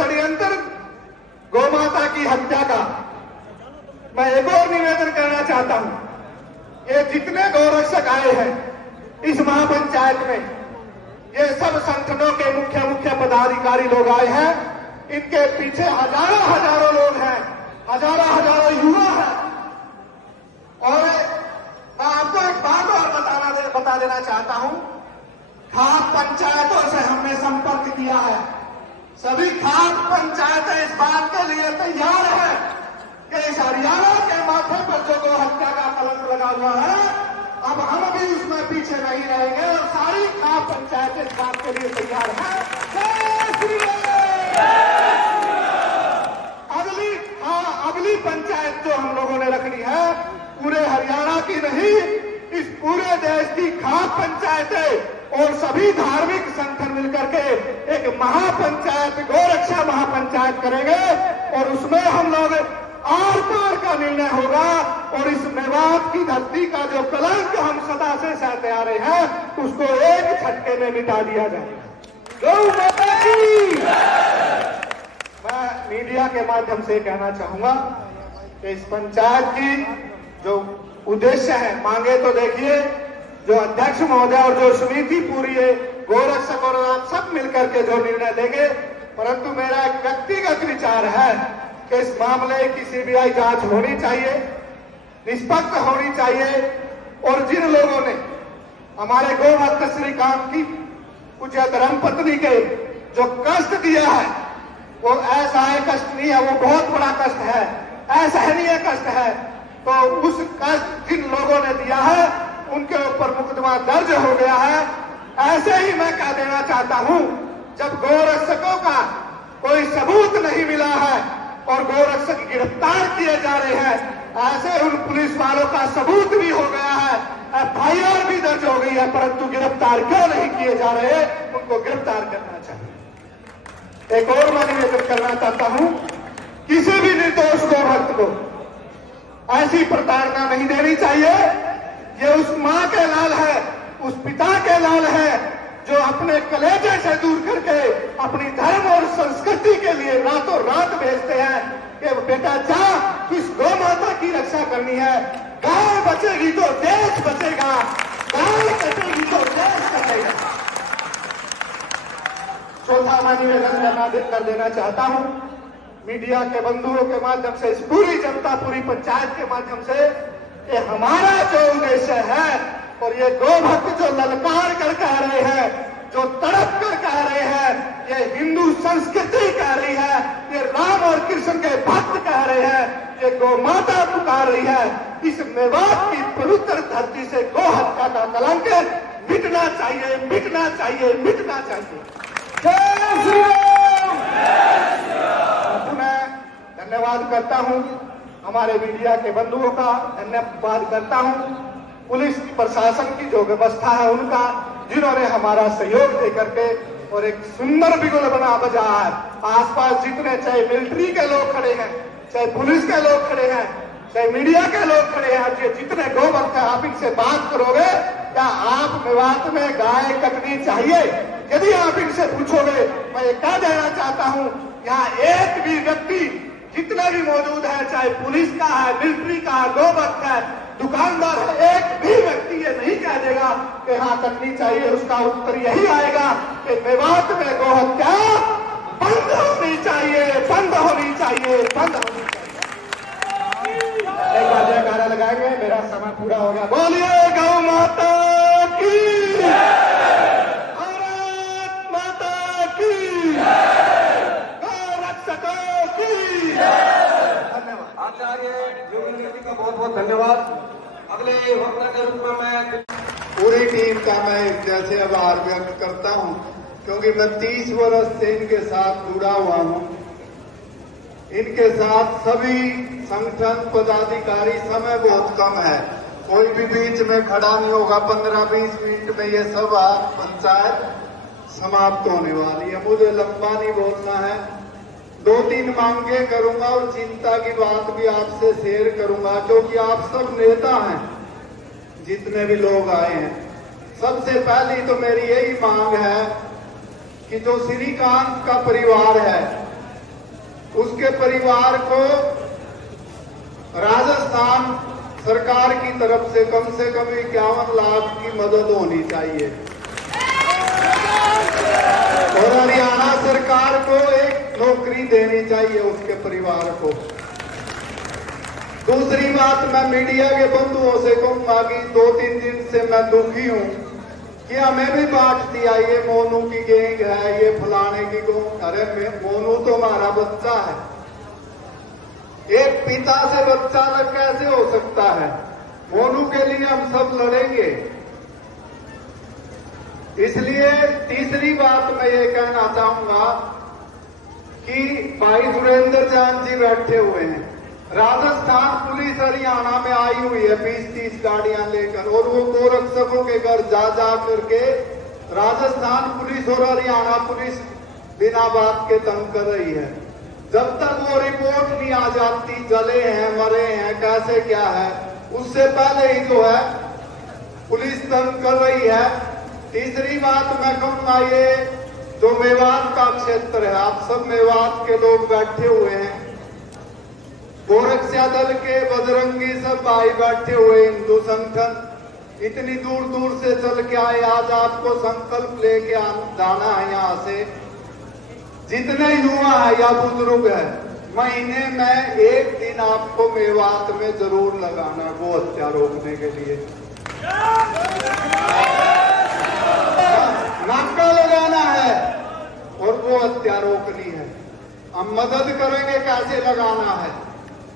षड्यंत्र गौमाता की हत्या का मैं एक और निवेदन करना चाहता हूं। ये जितने गौरक्षक आए हैं इस महापंचायत में, ये सब संगठनों के मुख्य पदाधिकारी लोग आए हैं। इनके पीछे हजारों लोग हैं, हजारों युवा हैं। और मैं आपको एक बात और बता देना चाहता हूं। खाप पंचायतों से हमने संपर्क किया है। सभी खाप पंचायतें इस बात के लिए तैयार है कि इस हरियाणा के माथे पर जो गौ हत्या का कलंक लगा हुआ है, अब हम भी उसमें पीछे नहीं रहेंगे और सारी खाप पंचायतें इस बात के लिए तैयार है। अगली पंचायत जो हम लोगों ने रखनी है पूरे हरियाणा की नहीं, इस पूरे देश की खाप पंचायतें और सभी धार्मिक संगठन मिलकर के एक महापंचायत, गौरक्षा महापंचायत करेंगे और उसमें हम लोग आर पार का निर्णय होगा और इस मेवात की धरती का जो कलंक हम सदा से सहते आ रहे हैं उसको एक झटके में मिटा दिया जाएगा। गौ माता की। मैं मीडिया के माध्यम से कहना चाहूंगा कि इस पंचायत की जो उद्देश्य है, मांगे तो देखिए जो अध्यक्ष महोदय और जो समिति पूरी है, गौरक्षक और आप सब मिलकर के जो निर्णय देंगे, परंतु मेरा एक व्यक्तिगत विचार है कि इस मामले की सीबीआई जांच होनी चाहिए, निष्पक्ष होनी चाहिए। और जिन लोगों ने हमारे गौ भक्त श्रीकांत की कुछ धर्मपत्नी के जो कष्ट दिया है, वो ऐसा है कष्ट नहीं है, वो बहुत बड़ा कष्ट है, असहनीय कष्ट है। तो उस कष्ट जिन लोगों ने दिया है उनके ऊपर मुकदमा दर्ज हो गया है। ऐसे ही मैं कह देना चाहता हूं, जब गौरक्षकों का कोई सबूत नहीं मिला है और गौरक्षक गिरफ्तार किए जा रहे हैं, ऐसे उन पुलिस वालों का सबूत भी हो गया है, एफआईआर भी दर्ज हो गई है, परंतु गिरफ्तार क्यों नहीं किए जा रहे? उनको गिरफ्तार करना चाहिए। एक और मैं निवेदन करना चाहता हूं, किसी भी निर्दोष गौ भक्त को ऐसी प्रताड़ना नहीं देनी चाहिए। ये उस मां के लाल है, उस पिता के लाल है जो अपने कलेजे से दूर करके अपनी धर्म और संस्कृति के लिए रातों रात भेजते हैं कि बेटा जा, इस गौ माता की रक्षा करनी है। गाय बचेगी तो देश बचेगा, गाय बचेगी तो देश बचेगा। चौथा मैं निवेदन कर देना चाहता हूं मीडिया के बंधुओं के माध्यम से, इस पूरी जनता, पूरी पंचायत के माध्यम से, कि हमारा जो उद्देश्य है और ये गौ भक्त जो ललकार कर कह रहे हैं, जो तड़प कर कह रहे हैं, ये हिंदू संस्कृति कह रही है, ये राम और कृष्ण के भक्त कह रहे हैं, ये गौ माता पुकार रही है। इस मेवात की पवित्र धरती से गौ हत्या का कलंक मिटना चाहिए, मिटना चाहिए, मिटना चाहिए। जय श्री राम। पुनः धन्यवाद करता हूं हमारे मीडिया के बंधुओं का, धन्यवाद करता हूं पुलिस प्रशासन की जो व्यवस्था है उनका, जिन्होंने हमारा सहयोग देकर के और एक सुंदर बिगुल बना बजा है। आसपास जितने चाहे मिलिट्री के लोग खड़े हैं, चाहे पुलिस के लोग खड़े हैं, चाहे मीडिया के लोग खड़े हैं, जितने गौ भक्त हैं, आप इनसे बात करोगे क्या आप मेवात में गाय कटनी चाहिए? यदि आप इनसे पूछोगे, मैं ये कह देना चाहता हूं, यहाँ एक भी व्यक्ति जितने भी मौजूद है, चाहे पुलिस का है, मिलिट्री का है, गौ भक्त है, दुकानदार है, एक भी व्यक्ति ये नहीं कह देगा कि हाँ करनी चाहिए। उसका उत्तर यही आएगा कि मेवात में गौ हत्या बंद होनी चाहिए, बंद होनी चाहिए, बंद होनी चाहिए। एक बार जयकारा लगाएंगे, मेरा समय पूरा हो गया। बोलिए गौ माता की, भारत माता की, गौ रक्षकों की। धन्यवाद। आचार्य योगेंद्र जी का बहुत बहुत धन्यवाद। अगले वक्ता के रूप में मैं पूरी टीम का मैं जैसे आभार व्यक्त करता हूं, क्योंकि मैं 30 वर्ष से इनके साथ जुड़ा हुआ हूं। इनके साथ सभी संगठन पदाधिकारी, समय बहुत कम है, कोई भी बीच में खड़ा नहीं होगा। 15-20 मिनट में ये सभा पंचायत समाप्त होने वाली है। मुझे लंबा नहीं बोलना है, 2-3 मांगे करूंगा और चिंता की बात भी आपसे शेयर करूंगा, क्योंकि आप सब नेता हैं, जितने भी लोग आए हैं। सबसे पहली तो मेरी यही मांग है कि जो श्रीकांत का परिवार है, उसके परिवार को राजस्थान सरकार की तरफ से कम 51 लाख की मदद होनी चाहिए और हरियाणा सरकार को एक नौकरी देनी चाहिए उसके परिवार को। दूसरी बात, मैं मीडिया के बंधुओं से कहूंगा कि 2-3 दिन से मैं दुखी हूं कि हमें भी बांट दिया, ये मोनू की गैंग है, ये फलाने की गैंग। अरे मोनू तो हमारा बच्चा है, एक पिता से बच्चा अलग कैसे हो सकता है? मोनू के लिए हम सब लड़ेंगे। इसलिए तीसरी बात मैं ये कहना चाहूंगा कि भाई सुरेंद्र जान जी बैठे हुए हैं, राजस्थान पुलिस हरियाणा में आई हुई है 20-30 गाड़ियां लेकर, और वो गोरक्षकों के घर जा जा करके राजस्थान पुलिस और हरियाणा पुलिस बिना बात के तंग कर रही है। जब तक वो रिपोर्ट नहीं आ जाती जले हैं, मरे हैं, कैसे क्या है, उससे पहले ही जो है पुलिस तंग कर रही है। तीसरी बात मैं कहूंगा, ये जो मेवात का क्षेत्र है, आप सब मेवात के लोग बैठे हुए हैं, गोरक्षा दल के बजरंगी सब भाई बैठे हुए, हिंदू संगठन इतनी दूर दूर से चल के आए, आज आपको संकल्प लेके जाना है यहाँ से। जितने युवा है या बुजुर्ग है, महीने में एक दिन आपको मेवात में जरूर लगाना है गो हत्या रोकने के लिए। नाका लगाना है और गो हत्या रोकनी है। हम मदद करेंगे कैसे लगाना है,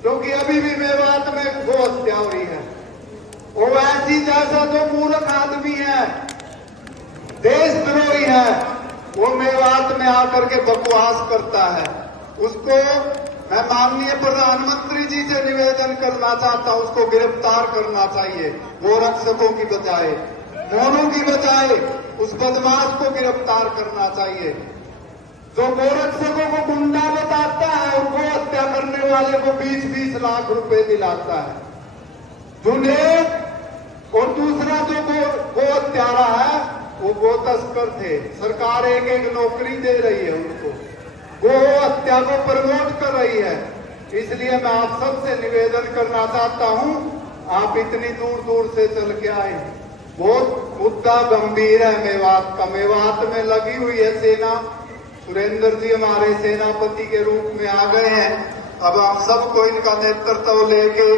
क्योंकि अभी भी मेवात में गो हत्या हो रही है। वो ऐसी जैसा जो मूर्ख आदमी है, देशद्रोही है, वो मेवात में आकर के बकवास करता है। उसको मैं माननीय प्रधानमंत्री जी से निवेदन करना चाहता हूं, उसको गिरफ्तार करना चाहिए, गोरक्षकों की बजाय, मोनू की बजाय उस बदमाश को गिरफ्तार करना चाहिए जो गोरक्षकों को गुंडा बताता है और गो हत्या करने वाले को 20-20 लाख रुपए दिलाता है। जुनेद और दूसरा जो गो हत्यारा है वो गो तस्कर थे। सरकार एक नौकरी दे रही है उनको, गो हत्या को प्रमोट कर रही है। इसलिए मैं आप सबसे निवेदन करना चाहता हूं, आप इतनी दूर दूर से चल के आए, बहुत मुद्दा गंभीर है मेवात का। मेवात में लगी हुई है सेना, सुरेंद्र जी हमारे सेनापति के रूप में आ गए हैं। अब हम सबको इनका नेतृत्व लेके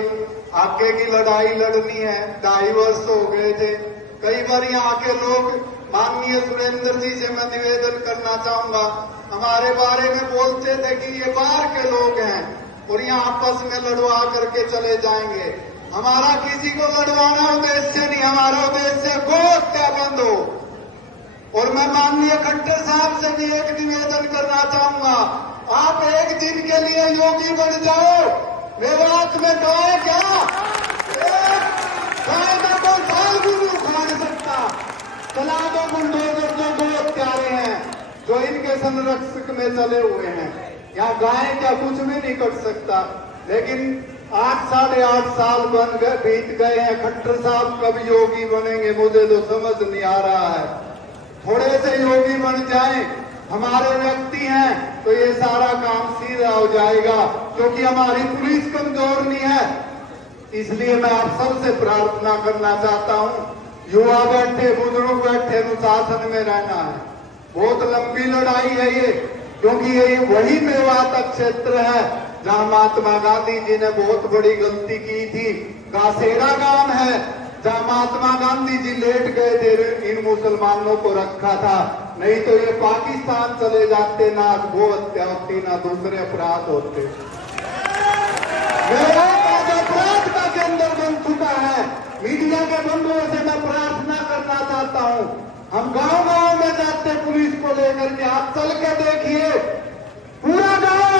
आगे की लड़ाई लड़नी है। 2.5 वर्ष हो गए थे, कई बार यहाँ के लोग, माननीय सुरेंद्र जी से मैं निवेदन करना चाहूंगा, हमारे बारे में बोलते थे कि ये बाहर के लोग हैं और यहाँ आपस में लड़वा करके चले जाएंगे। हमारा किसी को लड़वाना उद्देश्य नहीं, हमारा उद्देश्य गो हत्या बंद हो। और मैं माननीय खट्टर साहब से भी एक निवेदन करना चाहूंगा, आप एक दिन के लिए योगी बन जाओ। मेवात में गाय क्या, गाय का तो साल भी नहीं उखाड़ सकता। चला दो बुलडोजर जो गो हत्यारे हैं, जो इनके संरक्षक में चले हुए हैं, यहाँ गाय क्या कुछ भी नहीं कर सकता। लेकिन 8-8.5 साल बीत गए हैं, खट्टर साहब कब योगी बनेंगे मुझे तो समझ नहीं आ रहा है। थोड़े से योगी बन जाएं, हमारे व्यक्ति हैं, तो ये सारा काम सीधा हो जाएगा, क्योंकि हमारी पुलिस कमजोर नहीं है। इसलिए मैं आप सबसे प्रार्थना करना चाहता हूं, युवा बैठे, बुजुर्ग बैठे, अनुशासन में रहना है। बहुत लंबी लड़ाई है ये, क्योंकि ये वही मेवात क्षेत्र है जहां महात्मा गांधी जी ने बहुत बड़ी गलती की थी। कासेड़ा गांव है जहां महात्मा गांधी जी लेट गए थे, इन मुसलमानों को रखा था, नहीं तो ये पाकिस्तान चले जाते, ना गो हत्या होती, ना दूसरे अपराध होते। मेवात अपराध का केंद्र बन चुका है। मीडिया के बंधुओं से मैं प्रार्थना करना चाहता हूं, हम गांव गांव में जाते पुलिस को लेकर के, आप चल के देखिए, पूरा गांव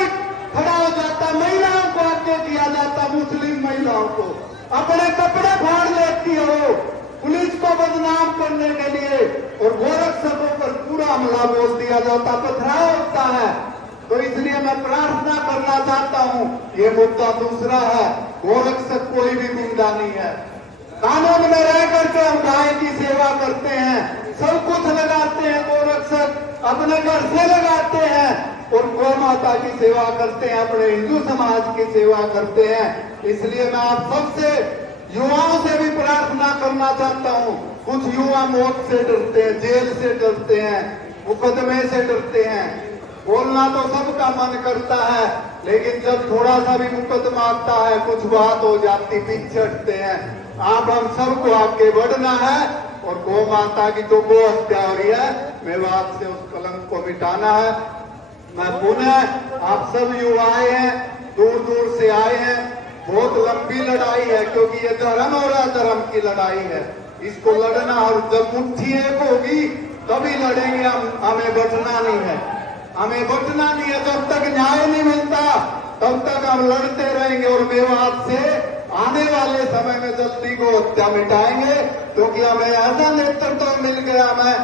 खड़ा हो जाता, महिलाओं को हत्या किया जाता, मुस्लिम महिलाओं को अपने कपड़े फाड़ लेती हो पुलिस को बदनाम करने के लिए, और गोरक्षकों पर पूरा हमला बोल दिया जाता, पथराव होता है। तो इसलिए मैं प्रार्थना करना चाहता हूं, ये मुद्दा दूसरा है, गोरक्षक कोई भी गुंडा नहीं है। कानून में रह करके हम गाय की सेवा करते हैं, सब कुछ लगाते हैं, गोरक्षक अपने घर से लगाते हैं और गौ माता की सेवा करते हैं, अपने हिंदू समाज की सेवा करते हैं। इसलिए मैं आप सबसे युवाओं से भी प्रार्थना करना चाहता हूं। कुछ युवा मौत से डरते हैं, जेल से डरते हैं, मुकदमे से डरते हैं। बोलना तो सबका मन करता है, लेकिन जब थोड़ा सा भी मुकदमा आता है, कुछ बात हो जाती, पीछे हटते हैं। आप हम सबको आगे बढ़ना है और गौ माता की जो गौ हत्या हो रही है, मेवात से उस कलंक को मिटाना है। मैं पुनः आप सब युवाएं हैं, दूर दूर से आए हैं। बहुत लंबी लड़ाई है, क्योंकि ये धर्म और अधर्म की लड़ाई है। इसको लड़ना, और जब मुट्ठी एक होगी तभी लड़ेंगे हम। हमें बचना नहीं है, हमें बचना नहीं है। जब तक न्याय नहीं मिलता तब तक हम लड़ते रहेंगे और मेवात से आने वाले समय में जल्दी को हत्या मिटाएंगे, क्योंकि हमें ऐसा नेतृत्व मिल गया। मैं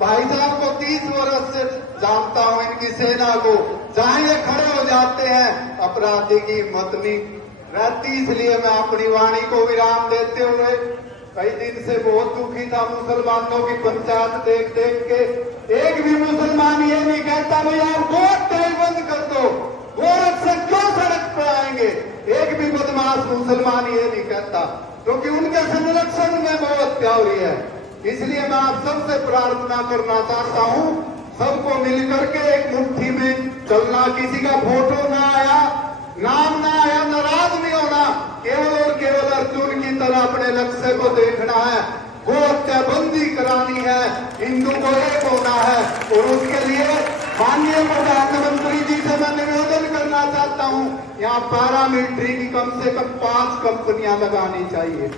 भाई साहब को 30 वर्ष से जानता हूं, इनकी सेना को। जहां ये खड़े हो जाते हैं, अपराधी की हिम्मत नहीं रहती। इसलिए मैं अपनी वाणी को विराम देते हुए, कई दिन से बहुत दुखी था मुसलमानों की पंचायत देख देख के। एक भी मुसलमान ये नहीं कहता भैया आप वोट बंद कर दो, गोरक्षक क्यों सड़क पर आएंगे। एक भी बदमाश मुसलमान ये नहीं कहता, क्योंकि उनके संरक्षण में बहुत हत्या हो रही है। इसलिए मैं आप सबसे प्रार्थना करना चाहता हूं, सबको मिलकर के एक मुट्ठी में चलना। किसी का फोटो ना आया, नाम ना आया, नाराज नहीं होना। केवल और केवल अर्जुन की तरह अपने लक्ष्य को देखना है। गो हत्या बंदी करानी है, हिंदू को एक होना है। और उसके लिए माननीय प्रधानमंत्री जी से मैं निवेदन करना चाहता हूं, यहाँ पैरामिलिट्री की कम से कम 5 कंपनियां लगानी चाहिए,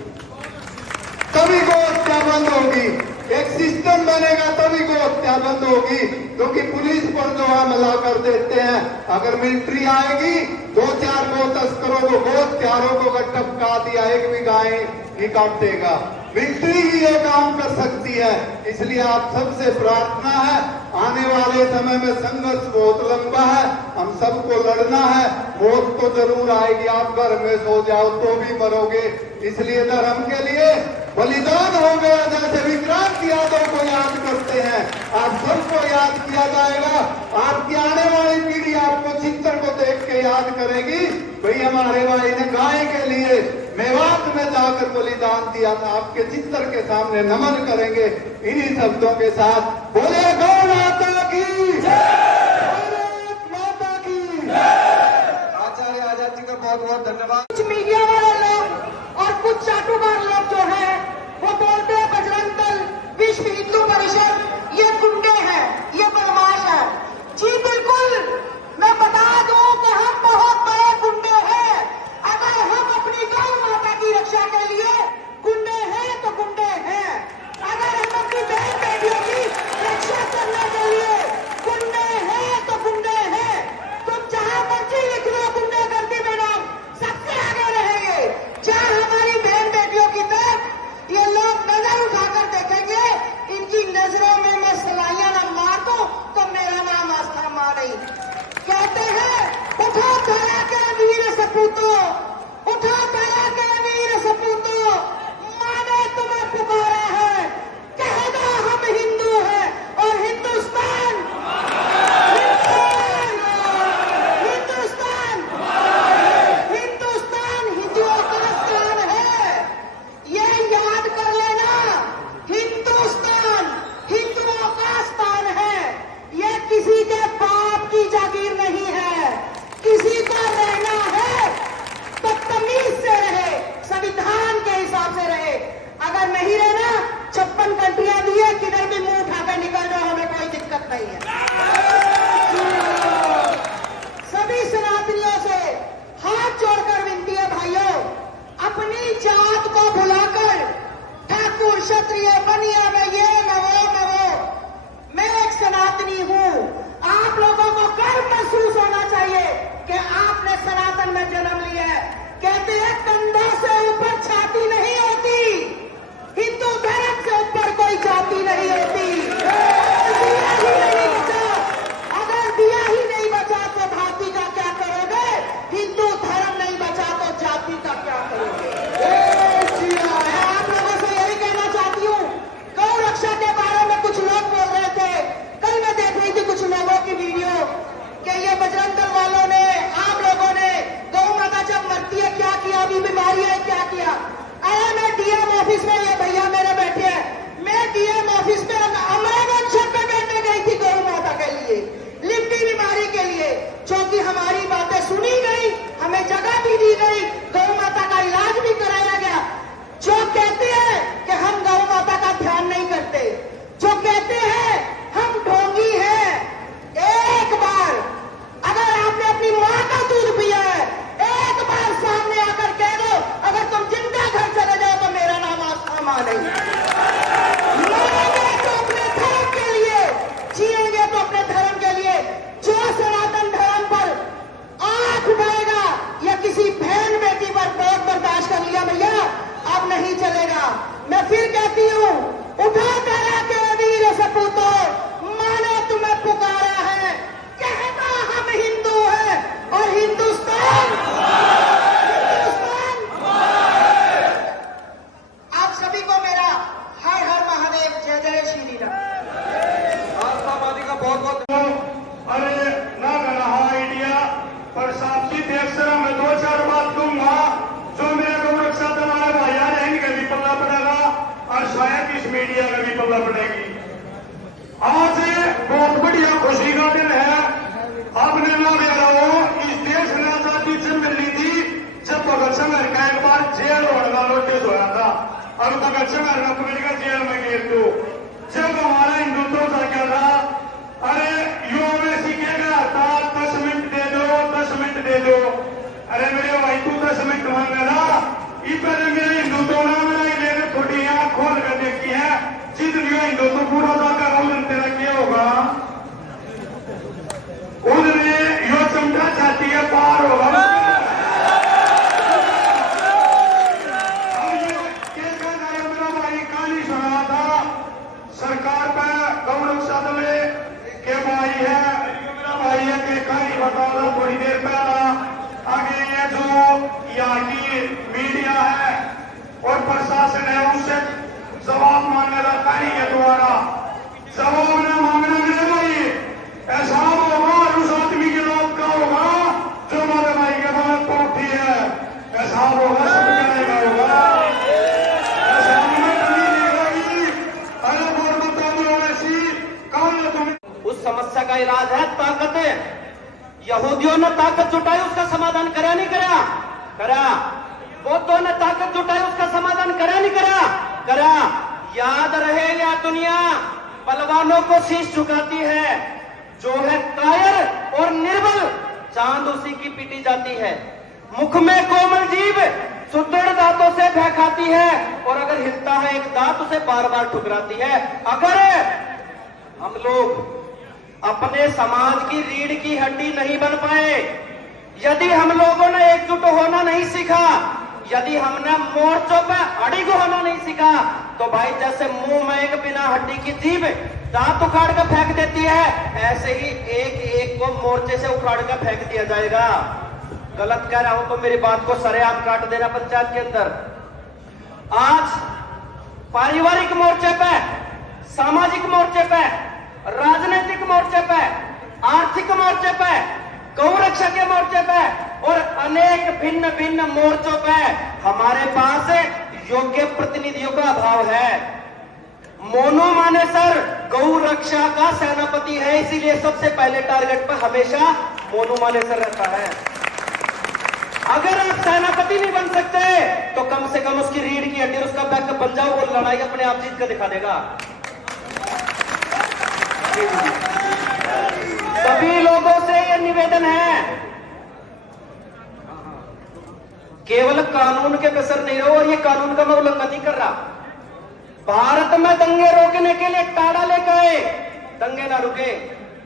तभी गो हत्या बंद होगी। एक सिस्टम बनेगा तभी गो हत्या बंद होगी। क्योंकि पुलिस पर जो हमला कर देते हैं, अगर मिलिट्री आएगी 2-4 गो तस्करों को, गो हत्यारों को टपका दिया, एक भी गाय नहीं काटेगा। मिलिट्री ही ये काम कर सकती है। इसलिए आप सबसे प्रार्थना है, आने वाले समय में संघर्ष बहुत लंबा है, हम सबको लड़ना है। मौत तो जरूर आएगी, आप घर में सो जाओ तो भी मरोगे। इसलिए धर्म के लिए बलिदान हो गया। जैसे विक्रांत यादव को याद करते हैं, आप सबको याद किया जाएगा। आपकी आने वाली पीढ़ी आपको चित्तर को देख के याद करेगी, भाई हमारे भाई ने गाय के लिए मेवात में जाकर बलिदान दिया था। आपके चित्तर के सामने नमन करेंगे। इन्हीं शब्दों के साथ बोले गौ माता की जय, भारत माता की जय। आचार्य आजाद जी का बहुत बहुत धन्यवाद। कुछ मीडिया वाले लोग और कुछ चाटुकार लोग जो है वो बोलते हैं बजरंग दल, विश्व हिंदू परिषद ये गुंडे हैं, ये बदमाश है। जी बिल्कुल, मैं बता दूं कि हम बहुत बड़े गुंडे हैं। अगर हम अपनी गौ माता की रक्षा के लिए गुंडे हैं तो गुंडे हैं। अगर हम अपनी बहन बेटियों की रक्षा करने के लिए गुंडे हैं तो गुंडे हैं। तुम जहां मर्जी लिख लो गुंडागर्दी में नाम, सबसे आगे रहेंगे। जहां हमारी बहन बेटियों की तरफ ये लोग नजर उठाकर देखेंगे, इनकी नजरों में मैं सलाइयां न मार दूं तो मेरा नाम आस्था मां नहीं। कहते हैं उठो धरा के वीर सपूतों, उठो धरा के वीर सपूतों, मां ने तुम्हें पुकारा है। कह दो हम हिंदू हैं और हिंदुस्तान, हिंदुस्तान, हिंदुस्तान हिंदुओं का स्थान है। ये याद कर लेना, हिंदुस्तान हिंदुओं का स्थान है। ये किसी के बाप की जागीर नहीं है। किसी को रहना है तो तमीज से रहे, संविधान के हिसाब से रहे। अगर नहीं रहना, 56 कंट्रियां दी है, किधर भी मुंह उठाकर निकल जाओ, हमें कोई दिक्कत नहीं है। सभी सनातनियों से हाथ जोड़कर विनती है भाइयों, अपनी जात को भुलाकर ठाकुर क्षत्रिय बनिया में ये नवो नवो, मैं एक सनातनी हूं। आप लोगों को गर्व महसूस होना चाहिए कि आपने सनातन में जन्म लिया है। कहते हैं कंधों से ऊपर छाती नहीं होती, हिंदू धर्म से ऊपर कोई जाति नहीं होती। अपने धर्म के लिए, जो सनातन धर्म पर आंख उठाएगा या किसी बहन बेटी पर बहुत बर्दाश्त कर लिया भैया, अब नहीं चलेगा। मैं फिर कहती हूँ, उठा करा के वीर सपूतों, माने तुम्हें पुकारा है, कहना हम हिंदू हैं और हिंदुस्तान आप सभी को मेरा हर हर महादेव, जय जय श्री राम। राष्ट्रवादी का बहुत बहुत अरे ना रहा आइडिया पर साक्षी अक्षर में 2-4 बात दूंगा जो मेरे को रक्षा दल वाले भैया ने इनके भी पल्ला पड़ेगा और शायद इस मीडिया में भी पल्ला पड़ेगी। आज बहुत बढ़िया खुशी का दिन है। आपने ना रहो, इस देश में आजादी जब मिलनी थी जब भगत सिंह का एक बार जेल होने का नोटिस होया था और भगत सिंह का जेल में गिर दो। जब हमारा हिंदुत्व था क्या था, अरे यूएसी कह था 10 मिनट दे दो, 10 मिनट दे दो। अरे मेरे भाई तू 10 मिनट मांग रहा, इधर मेरे हिंदुत्व ना मेरे थोड़ी आंख खोल कर देखी है, जितनी हिंदुत्व पूरा जाकर उन तेरा किया होगा, उन्होंने यो चमटा छाती है पार होगा। मेरा भाई कहानी सुना था सरकार पर गौरव साधव के भाई है, मेरा भाई है कि कहानी बता दो थोड़ी देर पहला। आगे ये जो यहाँ की मीडिया है और प्रशासन है उससे जवाब मांगने का कहानी के द्वारा जवाब न मांगना मेरे भाई ऐसा होगा उस आदमी के लोग का होगा जो हमारे भाई के बाद पहुंची है। ऐसा होगा सब करेगा होगा, ऐसा नहीं। अरे बोल बता दो ऐसी कौन है तुम्हें। उस समस्या का इलाज है ताकत। यहूदियों ने ताकत जुटाई, उसका समाधान करा नहीं करा? करा। बौद्धों ने ताकत जुटाई, उसका समाधान करा नहीं करा? करा। याद रहे या दुनिया बलवानों को शीश झुकाती है, जो है कायर और निर्बल चांद उसी की पीटी जाती है। मुख में कोमल जीभ सुदृढ़ दांतों से भय खाती है और अगर हिलता है एक दांत उसे बार बार ठुकराती है। अगर हम लोग अपने समाज की रीढ़ की हड्डी नहीं बन पाए, यदि हम लोगों ने एकजुट होना नहीं सीखा, यदि हमने मोर्चों पे अड़िग होना नहीं सीखा, तो भाई जैसे मुंह में एक बिना हड्डी की जीभ दांत उखाड़ कर फेंक देती है, ऐसे ही एक एक को मोर्चे से उखाड़ कर फेंक दिया जाएगा। गलत कह रहा हूं तो मेरी बात को सरेआम काट देना पंचायत के अंदर। आज पारिवारिक मोर्चे पे, सामाजिक मोर्चे पे, राजनीतिक मोर्चे पे, आर्थिक मोर्चे पे, गौरक्षा के मोर्चे पे और अनेक भिन्न भिन्न मोर्चों पे हमारे पास योग्य प्रतिनिधियों का अभाव है। मोनू मानेसर गौ रक्षा का सेनापति है, इसीलिए सबसे पहले टारगेट पर हमेशा मोनू मानेसर रहता है। अगर आप सेनापति नहीं बन सकते तो कम से कम उसकी रीढ़ की हड्डी, उसका बैकअप बन जाओ, वो लड़ाई अपने आप जीत कर दिखा देगा। सभी लोगों से यह निवेदन है, केवल कानून के बेसर नहीं रहो, और ये कानून का मैं उल्लंघन नहीं कर रहा। भारत में दंगे रोकने के लिए टाड़ा लेकर आए, दंगे ना रुके,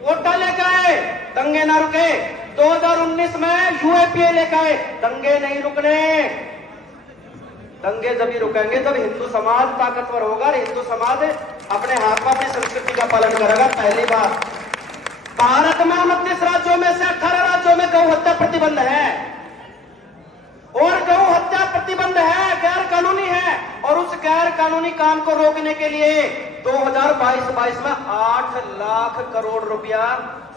वोटा लेकर आए, दंगे ना रुके। 2019 में यूएपीए लेकर आए, दंगे नहीं रुकने। दंगे जब ही रुकेंगे जब हिंदू समाज ताकतवर होगा, हिंदू समाज अपने हाथ में अपनी संस्कृति का पालन करेगा। पहली बात, भारत में 29 राज्यों में से 18 राज्यों में गौ हत्या प्रतिबंध है, और गौ हत्या प्रतिबंध है, गैर कानूनी है। और उस गैर कानूनी काम को रोकने के लिए 2022-22 में 8 लाख करोड़ रुपया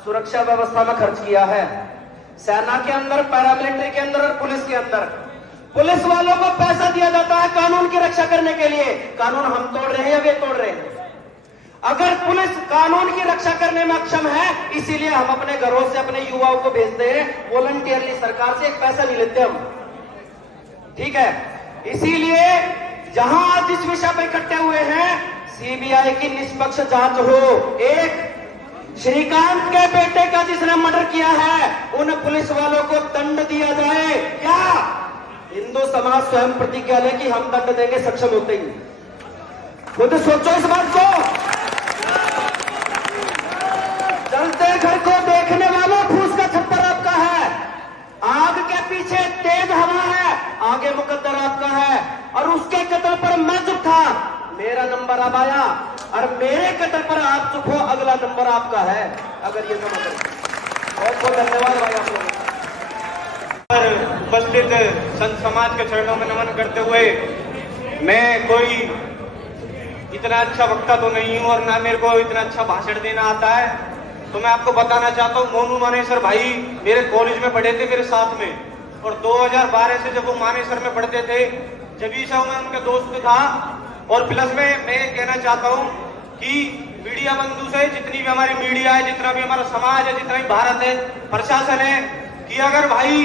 सुरक्षा व्यवस्था में खर्च किया है। सेना के अंदर, पैरामिलिट्री के अंदर और पुलिस के अंदर। पुलिस वालों को पैसा दिया जाता है कानून की रक्षा करने के लिए। कानून हम तोड़ रहे हैं या वे तोड़ रहे हैं? अगर पुलिस कानून की रक्षा करने में अक्षम है, इसीलिए हम अपने घरों से अपने युवाओं को भेजते हैं वॉलंटियरली, सरकार से एक पैसा नहीं लेते हम, ठीक है। इसीलिए जहां आज इस विषय पर इकट्ठे हुए हैं, सीबीआई की निष्पक्ष जांच हो। एक श्रीकांत के बेटे का जिसने मर्डर किया है, उन पुलिस वालों को दंड दिया जाए। क्या हिंदू समाज स्वयं प्रतिज्ञा ले कि हम दंड देंगे सक्षम होते ही? खुद सोचो इस बात को। जल्द शिखर को देखने वालों फूस का छप्पर आपका है, आग के पीछे तेज हवा है, आगे मुकद्दर आपका है। और उसके कत्ल पर मैं चुप था, मेरा नंबर अब आया, और मेरे कत्ल पर आप चुप हो, अगला नंबर आपका है। अगर ये समझ रहे, बहुत बहुत धन्यवाद भाई आप लोगों पर उपस्थित संत समाज के चरणों में नमन करते हुए, मैं कोई इतना अच्छा वक्ता तो नहीं हूं और ना मेरे को इतना अच्छा भाषण देना आता है, तो मैं आपको बताना चाहता हूं, मोनू मानेसर भाई मेरे कॉलेज में पढ़े थे मेरे साथ में, और 2012 से जब वो मानेसर में पढ़ते थे, जब ही मैं उनका दोस्त था। और प्लस में मैं कहना चाहता हूं कि मीडिया बंधु से जितनी भी हमारी मीडिया है, जितना भी हमारा समाज है, जितना भी भारत है, प्रशासन है, कि अगर भाई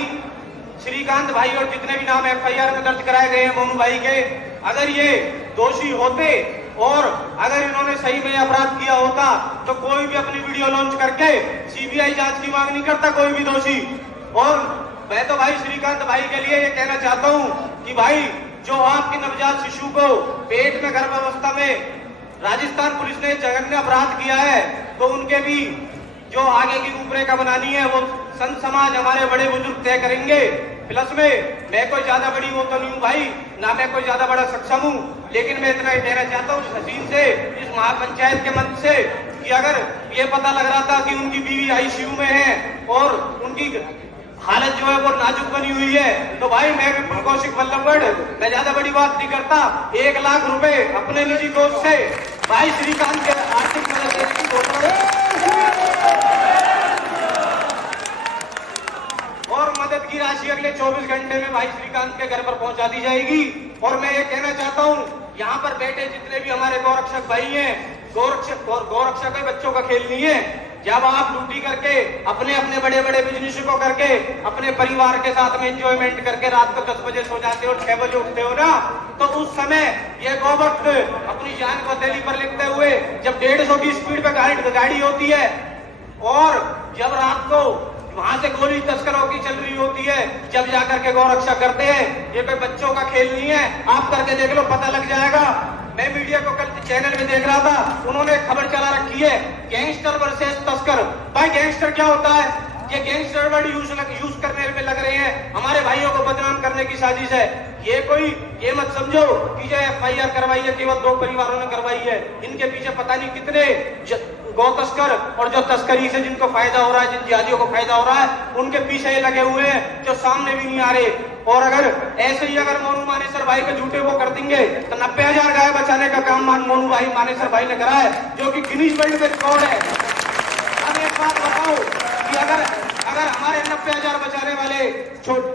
श्रीकांत भाई और जितने भी नाम FIR में दर्ज कराए गए हैं मोनू भाई के, अगर ये दोषी होते और अगर इन्होंने सही में अपराध किया होता तो कोई भी अपनी वीडियो लॉन्च करके CBI जांच की मांग नहीं करता, कोई भी दोषी। और मैं तो भाई श्रीकांत भाई के लिए ये कहना चाहता हूं कि भाई जो आपके नवजात शिशु को पेट में गर्भावस्था में राजस्थान पुलिस ने जघन्य अपराध किया है, तो उनके भी जो आगे की रूपरेखा बनानी है वो संत समाज हमारे बड़े बुजुर्ग तय करेंगे। प्लस में मैं कोई ज्यादा बड़ी वो तो नहीं हूँ भाई, ना मैं कोई ज्यादा बड़ा सक्षम हूँ, लेकिन मैं इतना ही कहना चाहता हूँ इस हसीन से, इस महापंचायत के मंच से, कि अगर ये पता लग रहा था कि उनकी बीवी ICU में है और उनकी हालत जो है वो नाजुक बनी हुई है, तो भाई मैं भी कौशिक वल्लभगढ़, मैं ज्यादा बड़ी बात नहीं करता, 1 लाख रुपए अपने निजी कोष से भाई श्रीकांत के आर्थिक मदद देने की घोषणा और मदद की राशि अगले 24 घंटे में भाई श्रीकांत के घर पर पहुंचा दी जाएगी। और मैं ये कहना चाहता हूं, यहाँ पर बैठे जितने भी हमारे गौरक्षक भाई हैं, गौरक्षक के बच्चों का खेल नहीं है। जब आप ड्यूटी करके अपने अपने बड़े बड़े बिजनेस को करके अपने परिवार के साथ में एंजॉयमेंट करके रात को 10 बजे सो जाते हो, 6 बजे उठते हो ना, तो उस समय ये गोवक्त अपनी जान को हथेली पर लिखते हुए जब 150 की स्पीड पे गाड़ी होती है और जब रात को वहां से गोली तस्करों की चल रही होती है, जब जाकर के गौरक्षा करते हैं, ये कोई बच्चों का खेल नहीं है। आप करके देख लो, पता लग जाएगा। मैं मीडिया को कल चैनल में देख रहा था, उन्होंने खबर चला रखी है गैंगस्टर वर्सेस तस्कर। भाई गैंगस्टर क्या होता है? ये गैंगस्टर वर्ड यूज करने में लग रहे हैं, हमारे भाइयों को बदनाम करने की साजिश है। ये मत समझो कि जो FIR करवाई है केवल 2 परिवारों ने करवाई है, इनके पीछे पता नहीं कितने गौ तस्कर और जो तस्करी से जिनको फायदा हो रहा है, जिन जिहादियों को फायदा हो रहा है, उनके पीछे ये लगे हुए हैं जो सामने भी नहीं आ रहे। और अगर ऐसे ही अगर मोनू मानेसर भाई के झूठे वो कर देंगे तो 90,000 गाय बचाने का काम मोनू भाई मानेसर भाई ने करा है, जो कि गिनीज वर्ल्ड में रिकॉर्ड है। अब एक बात बताओ कि अगर हमारे 90,000 बचाने वाले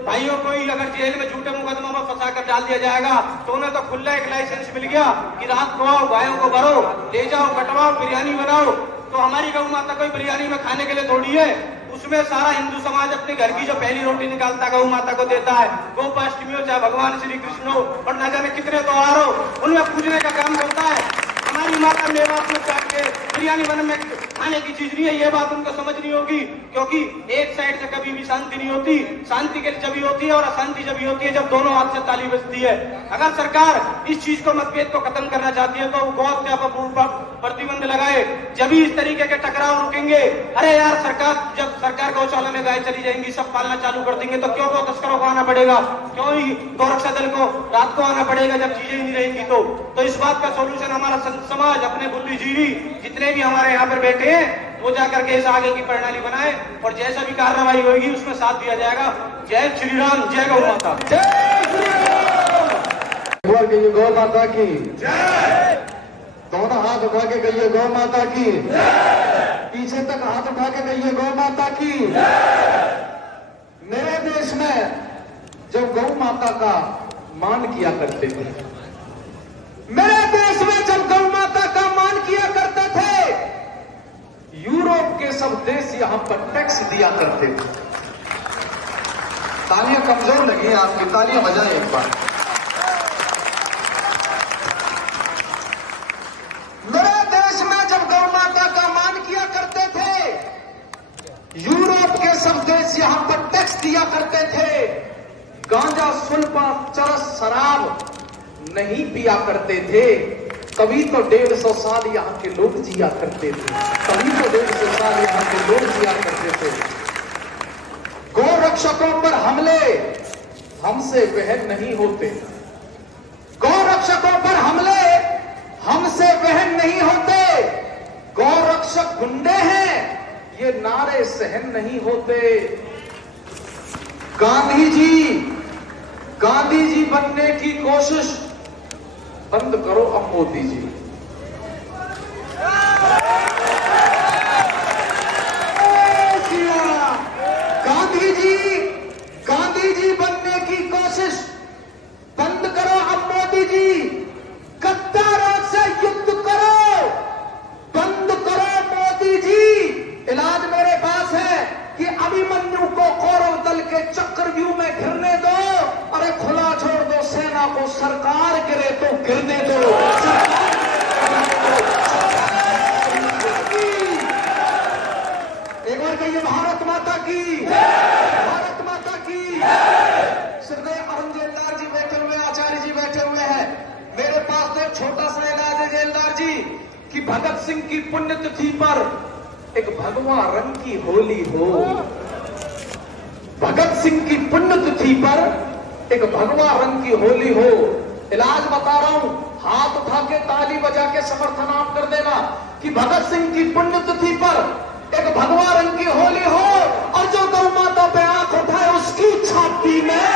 भाइयों को ही अगर जेल में झूठे मुकदमों में फंसा कर डाल दिया जाएगा, तो उन्हें तो खुला एक लाइसेंस मिल गया कि रात को आओ, गायों को भरो, ले जाओ, कटवाओ, बिरयानी बनाओ। तो हमारी गौ माता कोई बिरयानी में खाने के लिए थोड़ी है, उसमें सारा हिंदू समाज अपने घर की जो पहली रोटी निकालता गौ माता को देता है। गोपाष्टमी हो चाहे भगवान श्री कृष्ण हो और न जाने कितने त्योहार हो, उनमें पूजने का काम होता है। हमारी माता मेवा अपने काट के बिरयानी बन में खाने की चीज नहीं है, ये बात उनको समझनी होगी, क्योंकि एक साइड से कभी भी शांति नहीं होती। शांति के जब होती है और अशांति जब होती है जब दोनों हाथ से ताली बजती है। अगर सरकार इस चीज को, मतभेद को खत्म करना चाहती है तो गौ हत्या पर प्रतिबंध लगाए, जब ही इस तरीके के टकराव रुकेंगे। अरे यार जब सरकार गौशाला में गाय चली जाएंगी, सब पालना चालू कर देंगे, तो क्यों गौ तस्करों को आना पड़ेगा? क्यों ही गौरक्षा दल को रात को आना पड़ेगा जब चीजें ही नहीं रहेंगी? तो इस बात का सोल्यूशन हमारा संत समाज, अपने बुद्धिजीवी जितने भी हमारे यहाँ पर बैठे हैं, वो जाकर के इस आगे की प्रणाली बनाए और जैसा भी कार्रवाई होगी उसमें साथ दिया जाएगा। जय श्री राम, जय गौ माता, जय श्री राम। कहिए गौ माता की जय। दोनों हाथ उठा के कहिए गौ माता की जय। पीछे तक हाथ उठा के कहिए गौ माता की जय। मेरे देश में जब गौ माता का मान किया करते थे, मेरे देश में जब गौ माता का मान किया करते थे, यूरोप के सब देश यहां पर टैक्स दिया करते थे। तालियां कमजोर लगी आपकी, तालियां बजाएं एक बार। मेरे देश में जब गौ माता का मान किया करते थे, यूरोप के सब देश यहां पर टैक्स दिया करते थे। गांजा, सुल्फा, चरस, शराब नहीं पिया करते थे। तभी तो 150 साल यहाँ के लोग जिया करते थे, तभी तो 150 साल यहाँ के लोग जिया करते थे। गौ रक्षकों पर हमले हमसे वह नहीं होते, गौ रक्षकों पर हमले हमसे वहन नहीं होते, गौ रक्षक गुंडे हैं ये नारे सहन नहीं होते। गांधी जी बनने की कोशिश बंद करो अब मोदी जी। गांधी जी बनने की कोशिश बंद करो अब मोदी जी। गद्दारों से युद्ध करो, बंद करो मोदी जी। इलाज मेरे पास है कि अभिमन्यु को कौरव दल के चक्रव्यूह में घिरने दो, अरे खुला छोड़ दो सेना को, सरकार गिरे तो गिरने दो। एक बार कहिए भारत माता की, भारत माता की। श्रद्धेय अरुण जेलदार जी बैठे हुए, आचार्य जी बैठे हुए हैं। मेरे पास तो एक छोटा सा इलाज है जेलदार जी कि भगत सिंह की पुण्यतिथि पर एक भगवा रंग की होली हो। भगत सिंह की पुण्यतिथि पर एक भगवा रंग की होली हो। इलाज बता रहा हूं, हाथ उठा के ताली बजा के समर्थन आप कर देना कि भगत सिंह की पुण्यतिथि पर एक भगवा रंग की होली हो, और जो गौ माता पे आंख उठाए उसकी छाती में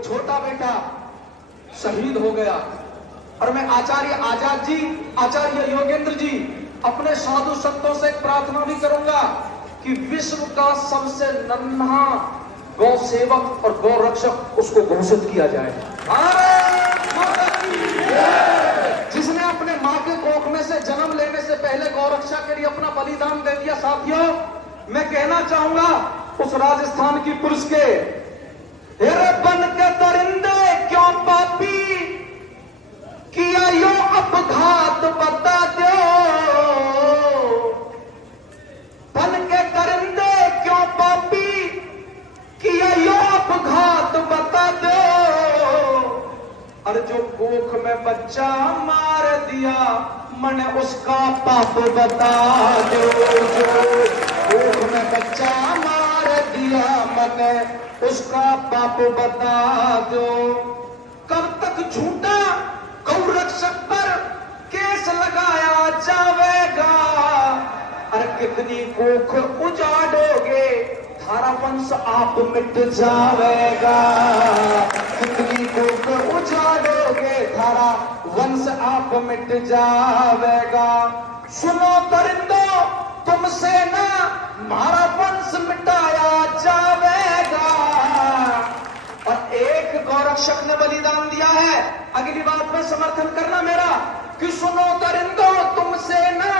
छोटा बेटा शहीद हो गया। और मैं आचार्य आजाद जी, आचार्य योगेंद्र जी, अपने साधु संतों से एक प्रार्थना भी करूंगा कि विश्व का सबसे नन्हा गौ सेवक और गौ रक्षक उसको घोषित किया जाए। जिसने अपने मां के कोख में से जन्म लेने से पहले गौ रक्षा के लिए अपना बलिदान दे दिया। साथियों, मैं कहना चाहूंगा उस राजस्थान की पुलिस के, हेरे बन के दरिंदे क्यों पापी किया यो अपघात बता दो। बन के दरिंदे क्यों पापी किया यो अपघात बता दो। और जो कोख में बच्चा मार दिया मैंने उसका पाप बता दो। जो कोख में बच्चा मार दिया मैंने उसका पाप बता दो। कब तक झूठा गौ रक्षक पर केस लगाया जाएगा। अरे कितनी कोख उजाड़ोगे थारा वंश आप मिट जाएगा। कितनी कोख उजाड़ोगे थारा वंश आप मिट जाएगा। सुनो दरिंदो तुमसे ना हमारा वंश मिटाया जाएगा। और एक गौरक्षक ने बलिदान दिया है। अगली बात में समर्थन करना मेरा कि सुनो दरिंदो तुमसे ना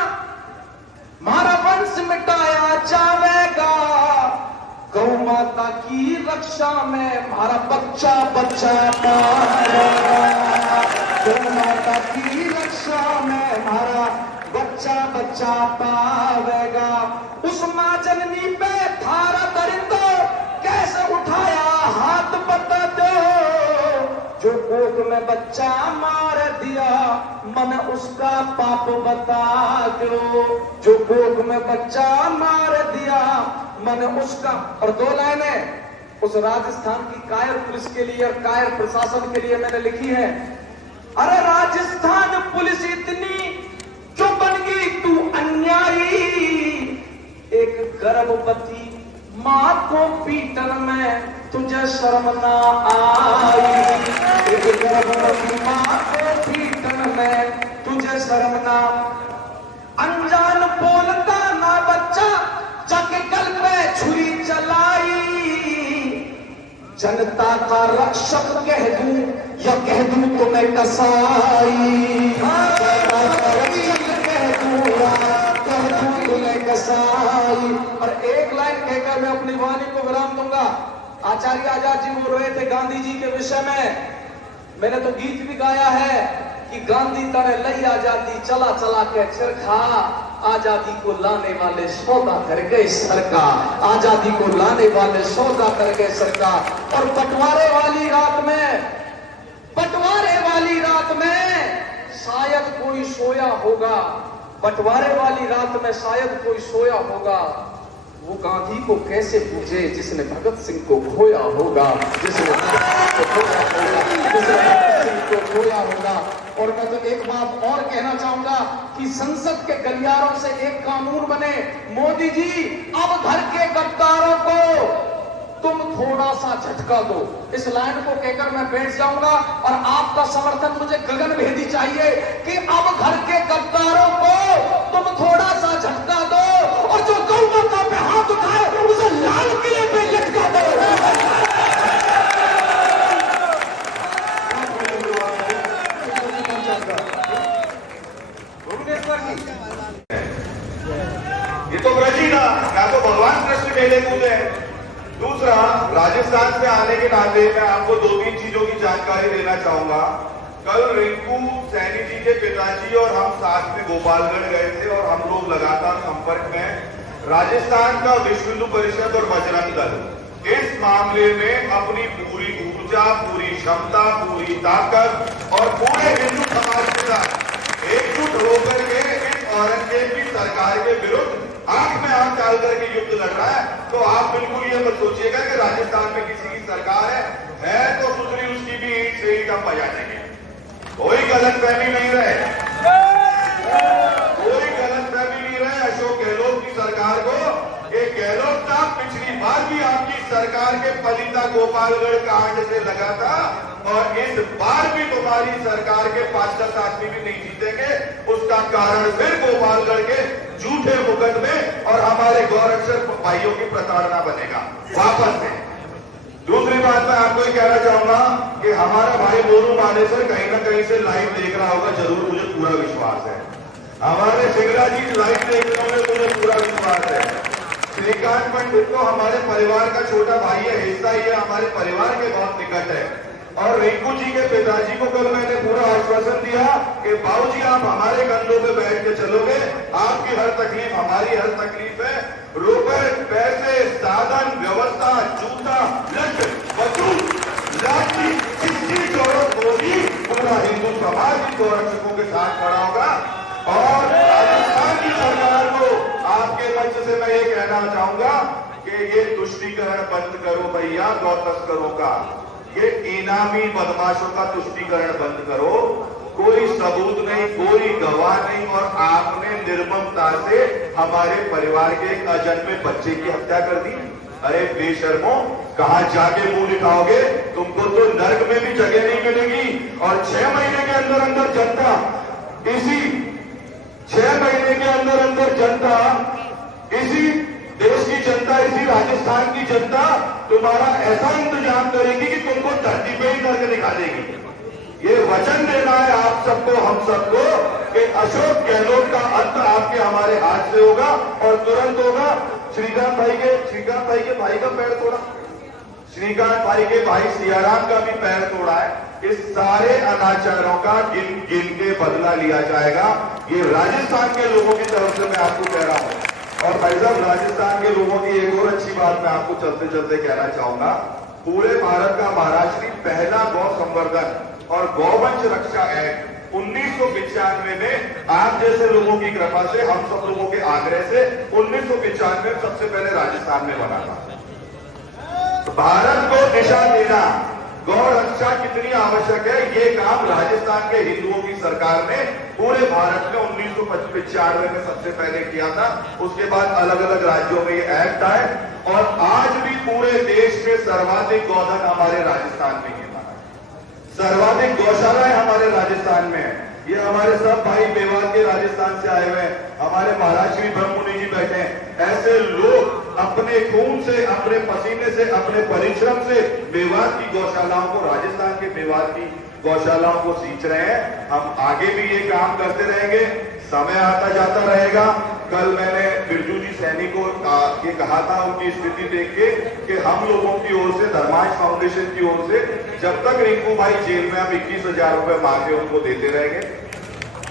हमारा वंश मिटाया जाएगा। गौ माता की रक्षा में हमारा बच्चा बच्चा पाएगा। गौ माता की रक्षा में हमारा बच्चा बच्चा पावेगा। उस मां जननी पे थारा दरिंदो कैसे उठाया हाथ बता दो। जो कोख में बच्चा मार दिया मन उसका पाप बता दो। जो कोख में बच्चा मार दिया मन उसका। और 2 लाइनें उस राजस्थान की कायर पुलिस के लिए और कायर प्रशासन के लिए मैंने लिखी है। अरे राजस्थान पुलिस इतनी जो बन गई तू अन्यायी। एक गर्भवती मां को पीटन में तुझे शर्म ना आई। एक गर्भवती मां को पीटन में तुझे शर्म ना। अनजान बोलता ना बच्चा जाके गल पे छुरी चलाई। जनता का रक्षक कह दूं या कह दूं तुम्हें कसाई। कसाई। और एक लाइन कहकर मैं अपनी वाणी को विराम दूंगा। आचार्य आजाद जी बोल रहे थे गांधी जी के विषय में। मैंने तो गीत भी गाया है कि गांधी तने लई आजादी चला चला के चिरखा। आजादी को लाने वाले सौदा कर गए सरकार, आजादी को लाने वाले सौदा कर गए सरकार। और बंटवारे वाली रात में शायद कोई सोया होगा, बंटवारे वाली रात में शायद कोई सोया होगा। वो गांधी को कैसे पूछे जिसने भगत सिंह को खोया होगा, जिसने भगत सिंह को खोया होगा। और मैं तो एक बात और कहना चाहूंगा कि संसद के गलियारों से एक कानून बने, मोदी जी अब घर के गद्दारों को तुम थोड़ा सा झटका दो। इस लाइन को कहकर मैं बैठ जाऊंगा और आपका समर्थन मुझे गगन भेदी चाहिए कि अब घर के गद्दारों को तुम थोड़ा सा झटका दो और जो गौ माता पे हाथ उठाए उसे लाल किले पे लटका दो। ये तो ब्रजी ना, या तो भगवान कृष्ण खेले कूदे। दूसरा, राजस्थान से आने के नाते मैं आपको 2-3 चीजों की जानकारी देना चाहूंगा। कल रिंकू सैनी जी के पिताजी और हम साथ में गोपालगढ़ गए थे और हम लोग लगातार संपर्क में। राजस्थान का विश्व हिंदू परिषद और बजरंग दल इस मामले में अपनी पूरी ऊर्जा, पूरी क्षमता, पूरी ताकत और पूरे हिंदू समाज के साथ एकजुट होकर के इस औरंगजेब की सरकार के विरुद्ध आंख में आंख डाल करके युद्ध लड़ रहा है। तो आप बिल्कुल ये मत सोचिएगा कि राजस्थान में किसी की सरकार है तो सुधरी उसकी भी ईट से ईट हम बजा देंगे। कोई गलत फहमी नहीं रहे, कोई गलत फहमी नहीं रहे। अशोक गहलोत की सरकार को, ये गहलोत साहब पिछली बार भी आपकी सरकार के पलिता गोपालगढ़ कांड से लगा था और इस बार भी तुम्हारी सरकार के 5-10 आदमी भी नहीं जीतेंगे। उसका कारण फिर गोपालगढ़ के झूठे मुकदमे और हमारे गौरक्षक भाइयों की प्रताड़ना बनेगा वापस से। दूसरी बात मैं आपको ये कहना चाहूंगा कि हमारा भाई मोनू मानेसर कहीं ना कहीं से लाइव देख रहा होगा, जरूर, मुझे पूरा विश्वास है। हमारे शिगरा जी लाइव देख रहे होंगे, मुझे पूरा विश्वास है। श्रीकांत पंडित तो हमारे परिवार का छोटा भाई है, हिस्सा ही है, हमारे परिवार के बहुत निकट है। और रिंकू जी के पिताजी को कल मैंने पूरा आश्वासन दिया कि बाबूजी आप हमारे कंधों पे बैठ के चलोगे, आपकी हर तकलीफ हमारी हर तकलीफ है। रुपए, पैसे, साधन, व्यवस्था, जूता, लट, वसूल, लाठी, किसी जरूरत होगी पूरा हिंदू समाज इन गौरक्षकों के साथ खड़ा होगा। और राजस्थान की सरकार को आपके मंच से मैं ये कहना चाहूंगा कि ये तुष्टीकरण बंद करो भैया, गौ तस्करों का, ये इनामी बदमाशों का तुष्टीकरण बंद करो। कोई सबूत नहीं, कोई गवाह नहीं और आपने निर्ममता से हमारे परिवार के एक अजन्मे बच्चे की हत्या कर दी। अरे बेशर्मो, कहां जाके मुंह दिखाओगे? तुमको तो नर्क में भी जगह नहीं मिलेगी। और 6 महीने के अंदर अंदर जनता, इसी 6 महीने के अंदर अंदर जनता, इसी देश की जनता, इसी राजस्थान की जनता तुम्हारा ऐसा इंतजाम करेगी कि तुमको धरती पे ही करके दिखा देगी। ये वचन देना है आप सबको, हम सबको, कि अशोक गहलोत का अंत आपके हमारे हाथ से होगा और तुरंत होगा। श्रीकांत भाई के भाई का पैर तोड़ा, श्रीकांत भाई के भाई सियाराम का भी पैर तोड़ा है। इस सारे अनाचारों का गिन गिन के बदला लिया जाएगा। ये राजस्थान के लोगों की तरफ से मैं आपको कह रहा हूं। और भाई साहब, राजस्थान के लोगों की एक और अच्छी बात मैं आपको चलते चलते कहना चाहूंगा। पूरे भारत का महाराष्ट्र पहला गौ संवर्धन और गौवंश रक्षा एक्ट 1995 में आप जैसे लोगों की कृपा से, हम सब लोगों के आग्रह से 1995 में सबसे पहले राजस्थान में बना था। भारत को दिशा देना, गौ रक्षा कितनी आवश्यक है, ये काम राजस्थान के हिंदुओं की सरकार ने पूरे भारत में 1995 में सबसे पहले किया था। उसके बाद अलग अलग राज्यों में ये एक्ट आए और आज भी पूरे देश में सर्वाधिक गौधन हमारे राजस्थान में ही है। सर्वाधिक गौशालाएं हमारे राजस्थान में है। ये हमारे सब भाई मेवात के राजस्थान से आए हुए हैं, हमारे महाराज श्री ब्रह्ममुनि जी बैठे हैं। ऐसे लोग अपने खून से, अपने पसीने से, अपने परिश्रम से मेवात की गौशालाओं को, राजस्थान के मेवात की गौशालाओं को सींच रहे हैं। हम आगे भी ये काम करते रहेंगे, समय आता जाता रहेगा। कल मैंने बिरजू जी सैनी को ये कहा था, उनकी स्थिति देख के, कि हम लोगों की ओर से, धर्माज फाउंडेशन की ओर से, जब तक रिंकू भाई जेल में हम 21,000 रुपए मांगे उनको देते रहेंगे।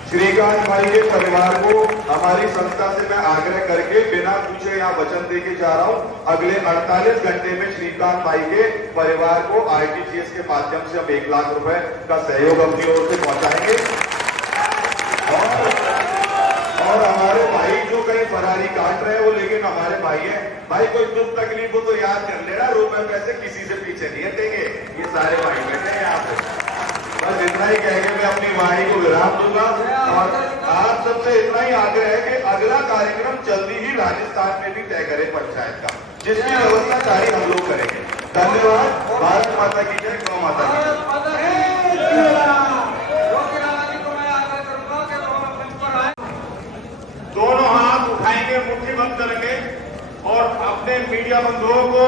श्रीकांत भाई के परिवार को हमारी संस्था से मैं आग्रह करके बिना पूछे यहाँ वचन देके जा रहा हूँ, अगले 48 घंटे में श्रीकांत भाई के परिवार को आरटीजीएस के माध्यम से हम 1 लाख रुपए का सहयोग अपनी ओर से पहुंचाएंगे। और हमारे भाई जो कहीं फरारी काट रहे हैं वो लेकिन हमारे भाई हैं। भाई कोई दुख तकलीफ हो तो याद कर लेना, रुपए पैसे किसी से पीछे नहीं हटेंगे, ये सारे भाई बैठे हैं यहाँ पे। बस इतना ही कह के मैं अपनी वाणी को विराम दूंगा और आप सबसे इतना ही आग्रह है कि अगला कार्यक्रम जल्दी ही राजस्थान में भी तय करें पंचायत का, जिसकी व्यवस्था सारी हम लोग करेंगे। धन्यवाद। भारत माता की जय, गौ माता की दोनों हाथ उठाएंगे, मुट्ठी बंद करेंगे और अपने मीडिया बंधुओं को,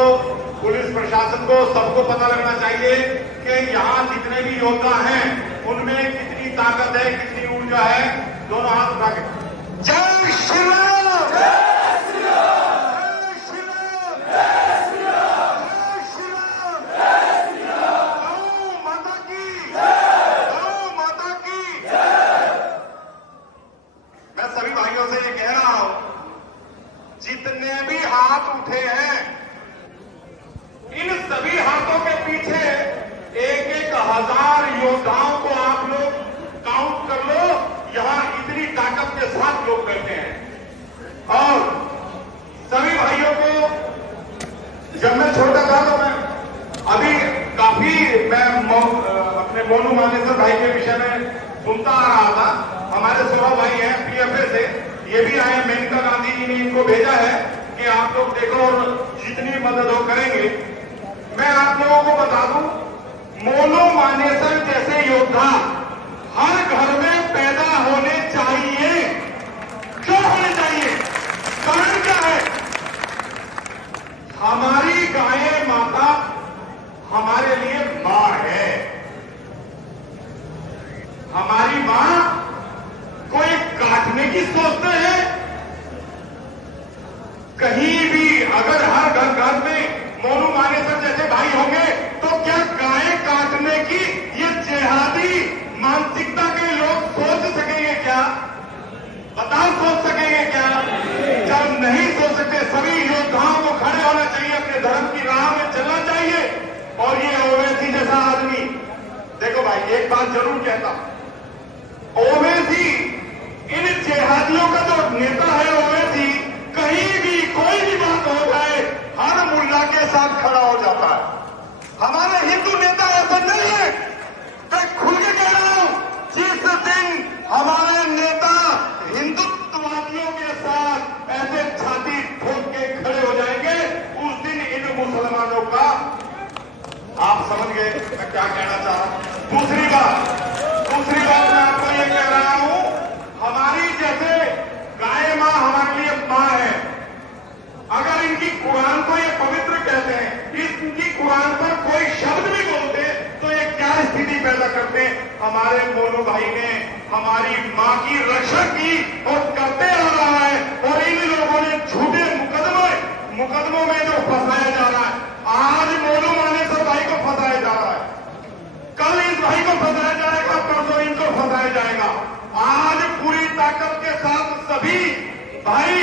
पुलिस प्रशासन को, सबको पता लगना चाहिए कि यहाँ जितने भी योद्धा हैं उनमें कितनी ताकत है, कितनी ऊर्जा है। दोनों हाथ उठा के जय श्री राम, जय श्री राम, जय श्री राम, जय श्री राम, जय श्री राम, जय श्री राम। गौ माता की जय, गौ माता की जय। मैं सभी भाइयों से ये कह रहा हूं, जितने भी हाथ उठे हैं इन सभी हाथों के पीछे 1-1 हजार योद्धाओं को आप लोग काउंट कर लो। यहां इतनी ताकत के साथ लोग बैठे हैं। और सभी भाइयों को, जब मैं छोटा था तो मैं अभी काफी अपने मोनू मानेसर भाई के विषय में सुनता आ रहा था। हमारे सौरभ भाई हैं पीएफए से, ये भी आए, मेनका गांधी जी ने इनको भेजा है कि आप लोग देखो और जितनी मदद हो करेंगे। मैं आप लोगों को बता दूं, मोनू मानेसर जैसे योद्धा हर घर में पैदा होने चाहिए। क्यों होने चाहिए? कारण क्या है? हमारी गाय माता हमारे लिए मां है। हमारी मां कोई काटने की सोचते हैं? कहीं भी अगर हर घर में मोनू मानेसर जैसे भाई होंगे तो क्या गाय काटने की ये जिहादी मानसिकता के लोग सोच सकेंगे क्या? बताओ, सोच सकेंगे क्या? जब नहीं सोच सकते, सभी योद्धाओं को खड़े होना चाहिए, अपने धर्म की राह में चलना चाहिए। और ये ओवैसी जैसा आदमी, देखो भाई एक बात जरूर कहता, ओवैसी इन जिहादियों का जो नेता है ओवैसी, कहीं भी कोई भी बात हो जाए हर मुल्ला के साथ खड़ा हो जाता है। हमारे हिंदू नेता ऐसा नहीं है। मैं खुल के कह रहा हूं, जिस दिन हमारे नेता हिंदुत्ववादियों के साथ ऐसे छाती ठोक के खड़े हो जाएंगे, उस दिन इन मुसलमानों का, आप समझ गए मैं क्या कहना चाह रहा हूं। दूसरी बात मैं आपको ये कह रहा हूं, हमारी जैसे गाय मां हमारे लिए मां है। अगर इनकी कुरान को ये पवित्र कहते हैं, इनकी कुरान पर कोई शब्द भी बोलते तो ये क्या स्थिति पैदा करते हैं? हमारे मोनू भाई ने हमारी मां की रक्षा की और करते आ रहा है। और इन लोगों ने झूठे मुकदमों में जो फंसाया जा रहा है, आज मोनू मानेसर भाई को फंसाया जा रहा है, कल इस भाई को फंसाया जाएगा, परसों इनको फंसाया जाएगा। आज पूरी ताकत के साथ सभी भाई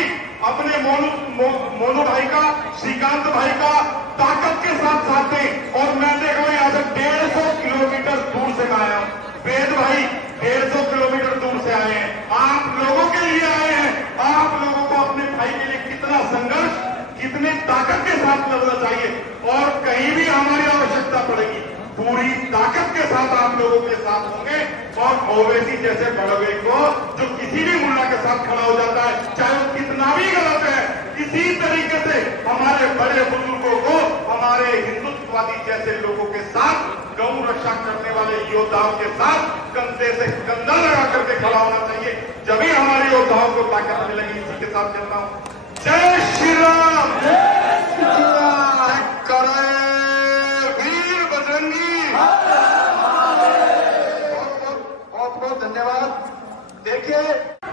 अपने मोनू भाई का, श्रीकांत भाई का ताकत के साथ साथ दें। और मैं देखो यहाँ से 150 किलोमीटर दूर से आया हूं। वेद भाई 150 किलोमीटर दूर से आए हैं, आप लोगों के लिए आए हैं। आप लोगों को अपने भाई के लिए कितना संघर्ष, कितनी ताकत के साथ लड़ना चाहिए। और कहीं भी हमारी आवश्यकता पड़ेगी, पूरी ताकत के साथ आप लोगों के साथ होंगे। और ओवैसी जैसे बड़वे को, जो किसी भी मुल्ला के साथ खड़ा हो जाता है, चाहे वो कितना भी गलत है, इसी तरीके से हमारे बड़े बुजुर्गों को, हमारे हिंदुत्ववादी जैसे लोगों के साथ, गौ रक्षा करने वाले योद्धाओं के साथ कंधे से कंधा लगा करके खड़ा होना चाहिए। जब ही हमारे योद्धाओं को ताकत मिलेगी। इसी के साथ चलता हूं। जय श्री राम, करे वीर बजरंगी। बहुत धन्यवाद। देखिए,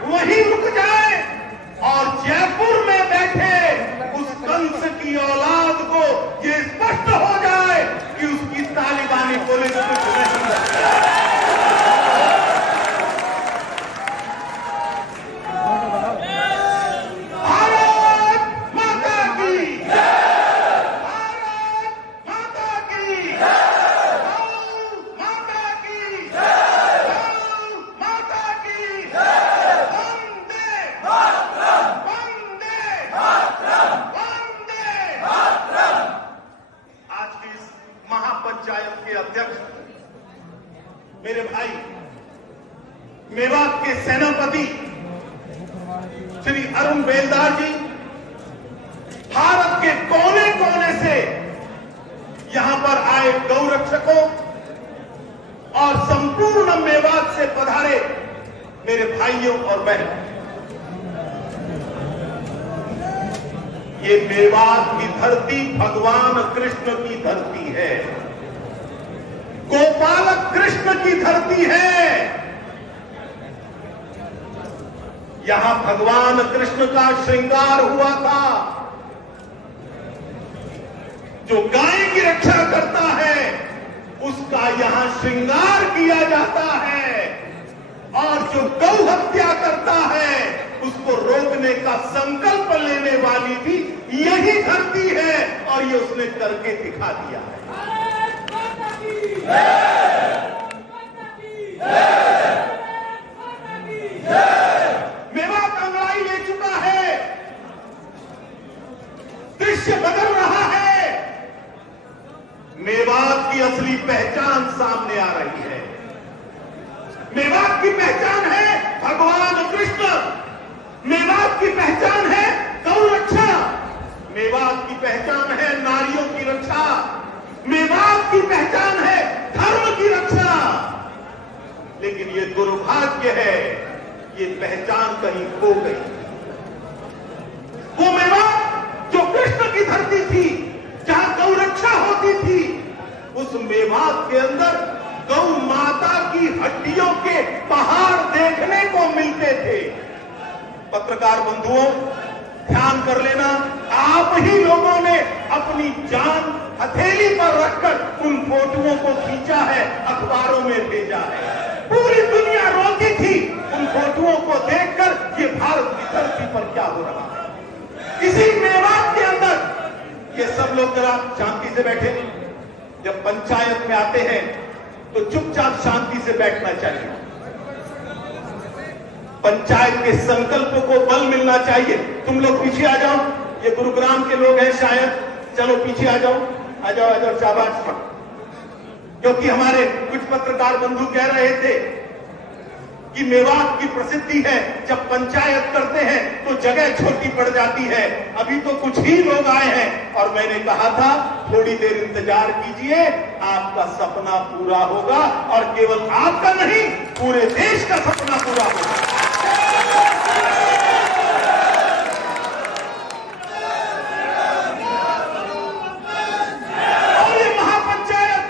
वहीं रुक जाए और जयपुर में बैठे उस कंस की औलाद को ये स्पष्ट हो जाए कि उसकी तालिबानी पुलिस कुछ नहीं। महापंचायत के अध्यक्ष मेरे भाई मेवात के सेनापति श्री अरुण बेलदार जी भारत के कोने कोने से यहां पर आए गौरक्षकों और संपूर्ण मेवात से पधारे मेरे भाइयों और बहनों, ये मेवात की धरती भगवान कृष्ण की धरती है, गोपालक कृष्ण की धरती है। यहां भगवान कृष्ण का श्रृंगार हुआ था। जो गाय की रक्षा करता है उसका यहां श्रृंगार किया जाता है, और जो गौ हत्या करता है उसको रोकने का संकल्प लेने वाली भी यही धरती है, और ये उसने करके दिखा दिया है। मेवात अंगड़ाई ले चुका है, दृश्य बदल रहा है, मेवात की असली पहचान सामने आ रही है। मेवात की पहचान है भगवान कृष्ण, मेवात की पहचान है गौ रक्षा, मेवात की पहचान है नारियों की रक्षा, मेवात की पहचान है धर्म की रक्षा। लेकिन ये दुर्भाग्य है, ये पहचान कहीं खो गई। वो मेवात जो कृष्ण की धरती थी, जहां गौ रक्षा होती थी, उस मेवात के अंदर गौ माता की हड्डियों के पहाड़ देखने को मिलते थे। पत्रकार बंधुओं, ध्यान कर लेना, आप ही लोगों ने अपनी जान हथेली पर रखकर उन फोटोओं को खींचा है, अखबारों में भेजा है। पूरी दुनिया रोती थी उन फोटोओं को देखकर ये भारत की धरती पर क्या हो रहा है। इसी मेवात के अंदर ये सब लोग जरा शांति से बैठे। जब पंचायत में आते हैं तो चुपचाप शांति से बैठना चाहिए। पंचायत के संकल्प को बल मिलना चाहिए। तुम लोग पीछे आ जाओ, ये गुरुग्राम के लोग हैं शायद, चलो पीछे आ जाओ, आ जाओ, आ जाओ, शाबाश। क्योंकि हमारे कुछ पत्रकार बंधु कह रहे थे कि मेवात की प्रसिद्धि है, जब पंचायत करते हैं तो जगह छोटी पड़ जाती है। अभी तो कुछ ही लोग आए हैं, और मैंने कहा था थोड़ी देर इंतजार कीजिए, आपका सपना पूरा होगा, और केवल आपका नहीं, पूरे देश का सपना पूरा होगा। और ये महापंचायत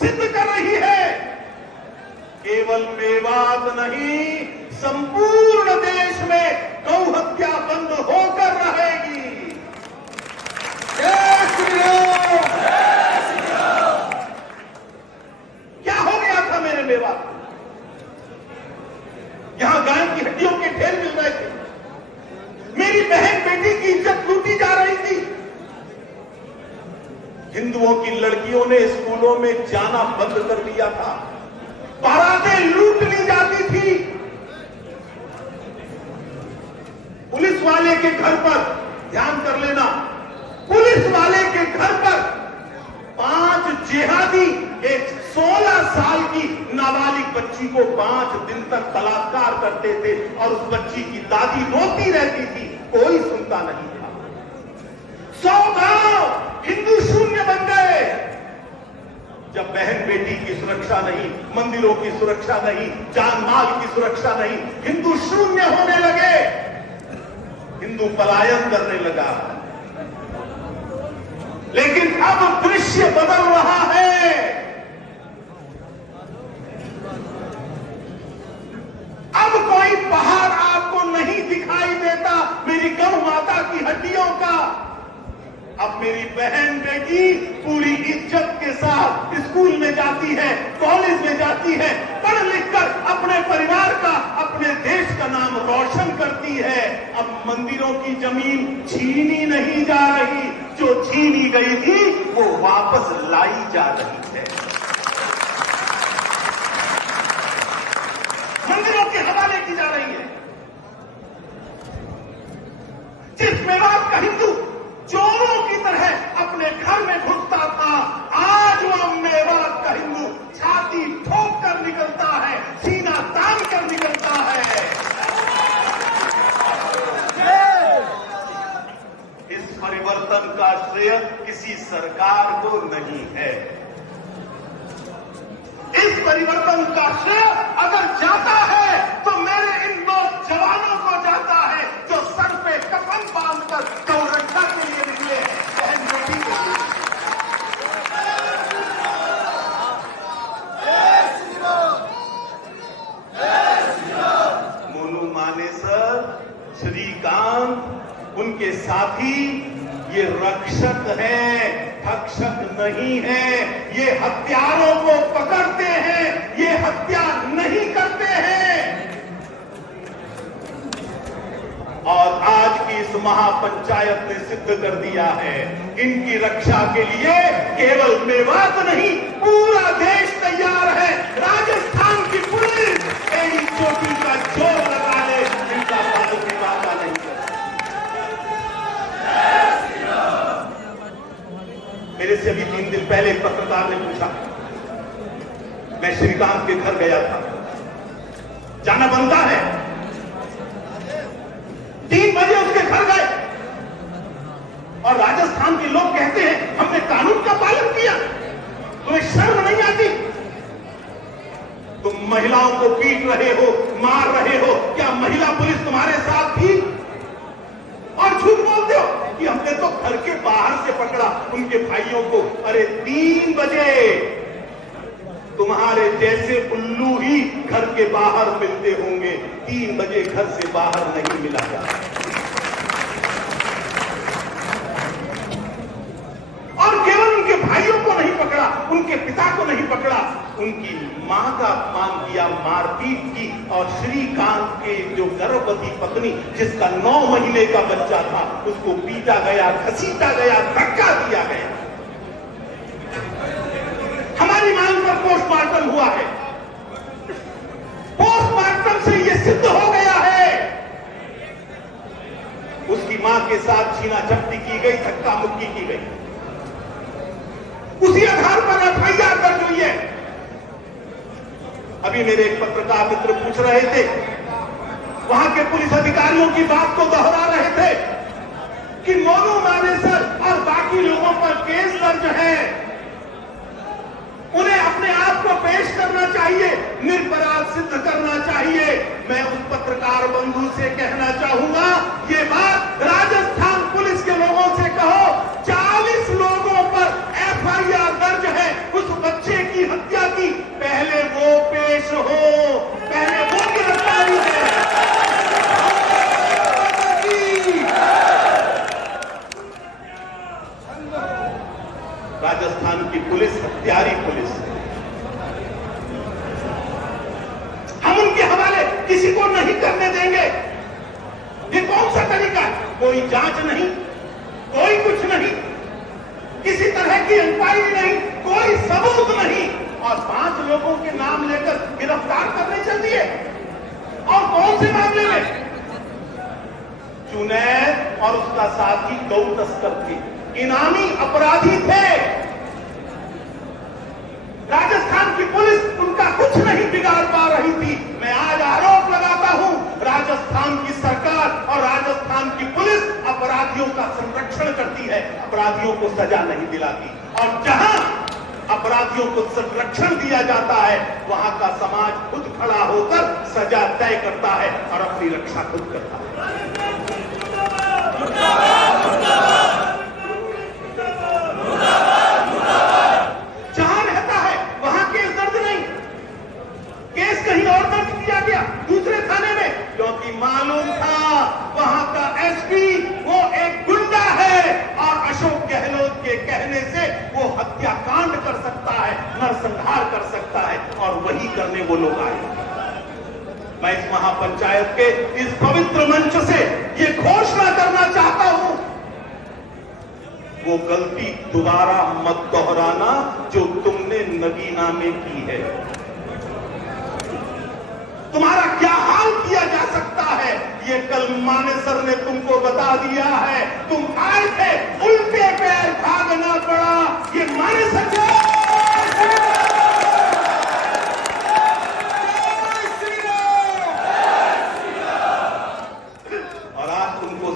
सिद्ध कर रही है, केवल मेवात नहीं, संपूर्ण देश में गौ हत्या बंद होकर रहेगी। जय श्री राम। क्या हो गया था मेरे मेवात? यहां गाय की हड्डियों के ढेर मिल रहे थे, मेरी बहन बेटी की इज्जत लूटी जा रही थी। हिंदुओं की लड़कियों ने स्कूलों में जाना बंद कर दिया था, बारातें लूट ली जाती थी। पुलिस वाले के घर पर, ध्यान कर लेना, पुलिस वाले के घर पर 5 जिहादी एक 16 साल की नाबालिग बच्ची को 5 दिन तक बलात्कार करते थे, और उस बच्ची की दादी रोती रहती थी, कोई सुनता नहीं था। 100 गांव हिंदू शून्य बन गए। जब बहन बेटी की सुरक्षा नहीं, मंदिरों की सुरक्षा नहीं, जान माल की सुरक्षा नहीं, हिंदू शून्य होने लगे, हिंदू पलायन करने लगा। लेकिन अब दृश्य बदल रहा है। अब कोई पहाड़ आपको नहीं दिखाई देता मेरी गौ माता की हड्डियों का। अब मेरी बहन बेटी पूरी इज्जत के साथ स्कूल में जाती है, कॉलेज में जाती है, पढ़ लिखकर अपने परिवार का, अपने देश का नाम रोशन करती है। अब मंदिरों की जमीन छीनी नहीं जा रही, जो छीनी गई थी वो वापस लाई जा रही है। मंदिरों के हवाले की जा रही है। जिस मेवात का हिंदू चोरों की तरह अपने घर में घुसता था, आज वो किसी सरकार को नहीं है। इस परिवर्तन का श्रेय अगर जाता है तो मेरे इन नौजवानों को जाता है जो सर पे कफन बांधकर गौ रक्षा के लिए निकले हैं, बहन बेटी के लिए। मोनू मानेसर, श्रीकांत, उनके साथी ये रक्षक हैं, भक्षक नहीं है। ये हत्यारों को पकड़ते हैं, ये हत्या नहीं करते हैं। और आज की इस महापंचायत ने सिद्ध कर दिया है, इनकी रक्षा के लिए केवल मेवात नहीं, पूरा देश तैयार है। राजस्थान की पुलिस एड़ी चोटी का जोर लगा ले, इनका बाल विवादा नहीं कर। मेरे से अभी 3 दिन पहले एक पत्रकार ने पूछा, मैं श्रीकांत के घर गया था, जाना बनता है, 3 बजे उसके घर गए और राजस्थान के लोग कहते हैं हमने कानून का पालन किया, तुम्हें शर्म नहीं आती? तुम महिलाओं को पीट रहे हो, मार रहे हो, क्या महिला पुलिस तुम्हारे साथ थी? और झूठ बोलते हो कि हमने तो घर के बाहर से पकड़ा उनके भाइयों को। अरे 3 बजे तुम्हारे जैसे उल्लू ही घर के बाहर मिलते होंगे, 3 बजे घर से बाहर नहीं मिला जाता। और केवल उनके भाइयों को नहीं पकड़ा, उनके पिता को नहीं पकड़ा, उनकी मां का अपमान किया, मारपीट की। और श्रीकांत के जो गर्भवती पत्नी जिसका 9 महीने का बच्चा था, उसको पीटा गया, घसीटा गया, धक्का दिया गया। हमारी मांग पर पोस्टमार्टम हुआ है, पोस्टमार्टम से यह सिद्ध हो गया है उसकी मां के साथ छीना झपटी की गई, धक्का मुक्की की गई। उसी आधार पर एफआईआर दर्ज हुई है। अभी मेरे एक पत्रकार मित्र पूछ रहे थे, वहां के पुलिस अधिकारियों की बात को दोहरा रहे थे कि मोनू मानेसर और बाकी लोगों पर केस दर्ज है, उन्हें अपने आप को पेश करना चाहिए, निरपराध सिद्ध करना चाहिए। मैं उस पत्रकार बंधु से कहना चाहूंगा, ये बात राजस्थान पुलिस के लोगों से कहो, 40 लोगों पर एफआईआर दर्ज है उस बच्चे की हत्या की, पहले वो पेश हो, पहले वो गिरफ्तारी है। राजस्थान की पुलिस हत्यारी पुलिस, हम उनके हवाले किसी को नहीं करने देंगे। ये कौन सा तरीका है? कोई जांच नहीं, कोई कुछ नहीं, किसी तरह की इंक्वायरी नहीं, कोई सबूत नहीं, और 5 लोगों के नाम लेकर गिरफ्तार करने चल दिए। और कौन से मामले में? जुनैद और उसका साथी गौ तस्कर थे, इनामी अपराधी थे। राजस्थान की पुलिस उनका कुछ नहीं बिगाड़ पा रही थी। मैं आज आरोप लगाता हूं, राजस्थान की सरकार और राजस्थान की पुलिस अपराधियों का संरक्षण करती है, अपराधियों को सजा नहीं दिलाती। और जहां अपराधियों को संरक्षण दिया जाता है, वहां का समाज खुद खड़ा होकर सजा तय करता है और अपनी रक्षा खुद करता है। जहां रहता है वहां केस दर्ज नहीं, केस कहीं और दर्ज किया गया दूसरे थाने में, क्योंकि मालूम था वहां का एसपी वो एक गुंडा है और अशोक गहलोत के कहने से वो हत्याकांड कर सकता है, नरसंहार कर सकता है, और वही करने वो लोग आए। मैं इस महापंचायत के इस पवित्र मंच से ये घोषणा करना चाहता हूं, वो गलती दोबारा मत दोहराना जो तुमने नगीना में की है। तुम्हारा क्या हाल किया जा सकता है, ये कल मानेसर ने तुमको बता दिया है। तुम आए थे, उल्टे पैर भागना पड़ा, ये मानेसर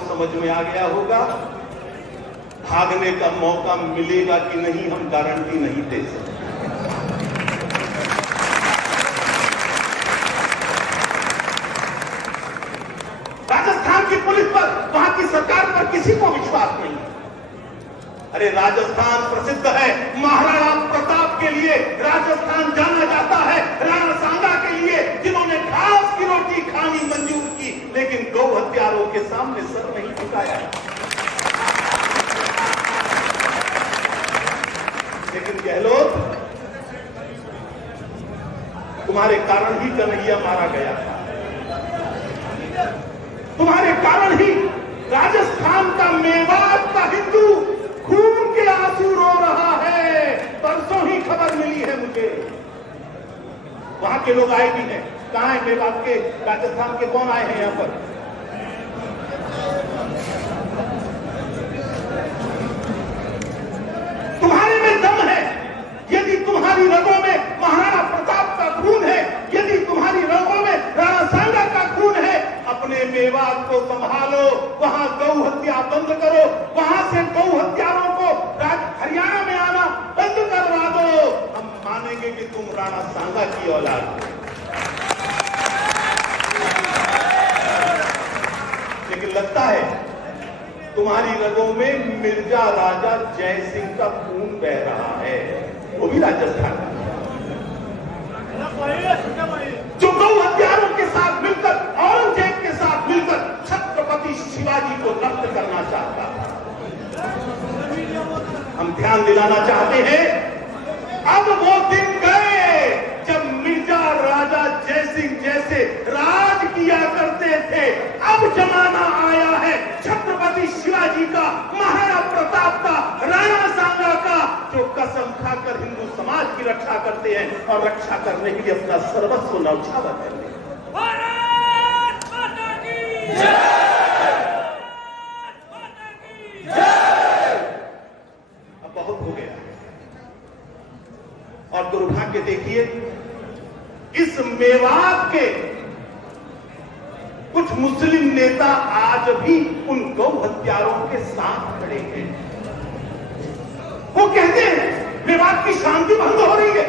समझ में आ गया होगा, भागने का मौका मिलेगा कि नहीं हम गारंटी नहीं दे सकते। राजस्थान की पुलिस पर, वहां की सरकार पर किसी को विश्वास नहीं है। अरे राजस्थान प्रसिद्ध है महाराणा प्रताप के लिए, राजस्थान जाना जाता है राणा सांगा के लिए, जिन्होंने घास की रोटी खानी मंजूर की लेकिन गौ हत्यारों के सामने सर नहीं झुकाया। लेकिन गहलोत, तुम्हारे कारण ही कन्हैया मारा गया था, तुम्हारे कारण ही राजस्थान का मेवात का हिंदू खून के आंसू रो रहा है। परसों ही खबर मिली है मुझे, वहां के लोग आए भी हैं। कहां है मेवात के, राजस्थान के कौन आए हैं यहां पर? तुम्हारे में दम है, यदि तुम्हारी रगों में महाराणा प्रताप का खून है, यदि तुम्हारी रगों में राणा सांगा का खून है, अपने मेवात को संभालो, वहां गौ हत्या बंद करो, वहां से गौ हत्यारों को हरियाणा में आना बंद करवा दो। हम मानेंगे कि तुम राणा सांगा की औलाद हो। लेकिन लगता है तुम्हारी रगों में मिर्जा राजा जय सिंह का खून बह रहा है, वो भी राजस्थान का, जो गौ हत्यारों के साथ मिलकर, औरंगजेब के साथ मिलकर छत्रपति शिवाजी को नष्ट करना चाहता था। हम ध्यान दिलाना चाहते हैं, अब वो दिन गए जब मिर्जा राजा जयसिंह जैसे राज किया करते थे। अब जमाना आया है छत्रपति शिवाजी का, महाराणा प्रताप का, राणा सांगा का, जो कसम खाकर हिंदू समाज की रक्षा करते हैं और रक्षा करने के लिए अपना सर्वस्व न्यौछावर करते हैं। भारत माता की जय! अब बहुत हो गया और दुर्भाग्य देखिए, इस मेवात के कुछ मुस्लिम नेता आज भी उन गौ हत्यारों के साथ खड़े हैं। वो कहते हैं मेवात की शांति भंग हो रही है।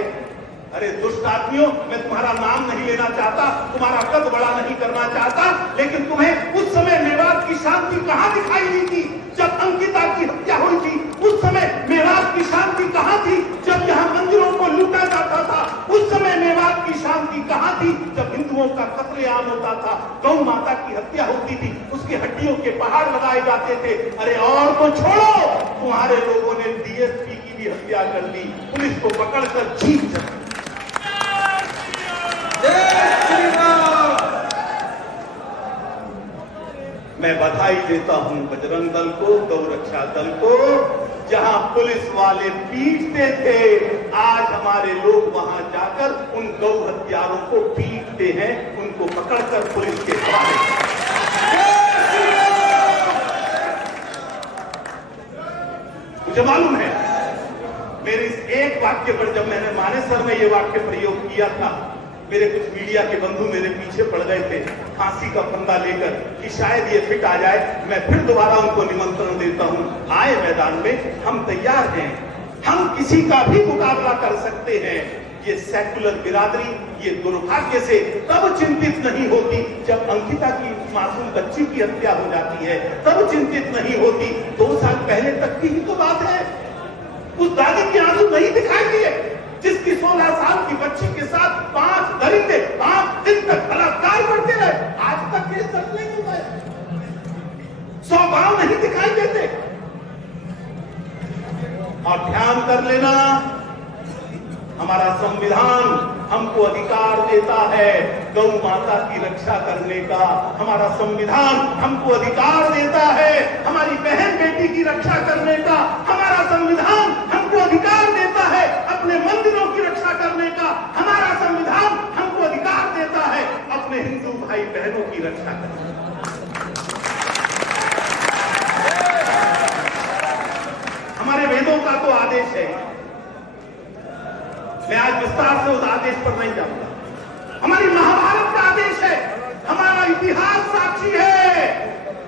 अरे दुष्ट आदमियों, मैं तुम्हारा नाम नहीं लेना चाहता, तुम्हारा कद बड़ा नहीं करना चाहता, लेकिन तुम्हें उस समय मेवात की शांति कहां दिखाई दी थी जब अंकिता की हत्या हुई थी? उस समय मेवात की शांति कहां थी जब यहां मंदिरों को लूटा जाता था? उस समय मेवात की शांति कहां थी जब हिंदुओं का कत्लेआम होता था, गौ माता की हत्या होती थी, उसकी हड्डियों के पहाड़ लगाए जाते थे? अरे और तो छोड़ो, तुम्हारे लोगों ने डीएसपी की भी हत्या कर दी, पुलिस को पकड़कर जीत जाती। मैं बधाई देता हूं बजरंग दल को, गौ रक्षा दल को। जहां पुलिस वाले पीटते थे, आज हमारे लोग वहां जाकर उन गौ हत्यारों को पीटते हैं, उनको पकड़कर पुलिस के हवाले। मुझे मालूम है, मेरे इस एक वाक्य पर जब मैंने मानेसर में ये वाक्य प्रयोग किया था, मेरे कुछ मीडिया के बंधु मेरे पीछे पड़ गए थे फांसी का फंदा लेकर कि शायद ये फिट आ जाए। मैं फिर दोबारा उनको निमंत्रण देता हूं, आए मैदान में, हम तैयार हैं, हम किसी का भी मुकाबला कर सकते हैं। ये सेकुलर बिरादरी ये दुर्भाग्य से तब चिंतित नहीं होती जब अंकिता की मासूम बच्ची की हत्या हो जाती है, तब चिंतित नहीं होती। 2 साल पहले तक की ही तो बात है। उस दादी के आंसू नहीं दिखाई दिए जिसकी 16 साल की बच्ची के साथ 5 दरिंदे 5 दिन तक बलात्कार करते रहे, आज तक केस दर्ज नहीं हुआ है। 100 गांव नहीं दिखाई देते। और ध्यान कर लेना, हमारा संविधान हमको अधिकार देता है गौ माता की रक्षा करने का। हमारा संविधान हमको अधिकार देता है हमारी बहन बेटी की रक्षा करने का। हमारा संविधान हमको अधिकार देता है अपने मंदिरों की रक्षा करने का। हमारा संविधान हमको अधिकार देता है अपने हिंदू भाई बहनों की रक्षा करने का। हमारे वेदों का तो आदेश है, मैं आज विस्तार से उस आदेश पर नहीं जाऊंगा। हमारी महाभारत का आदेश है, हमारा इतिहास साक्षी है।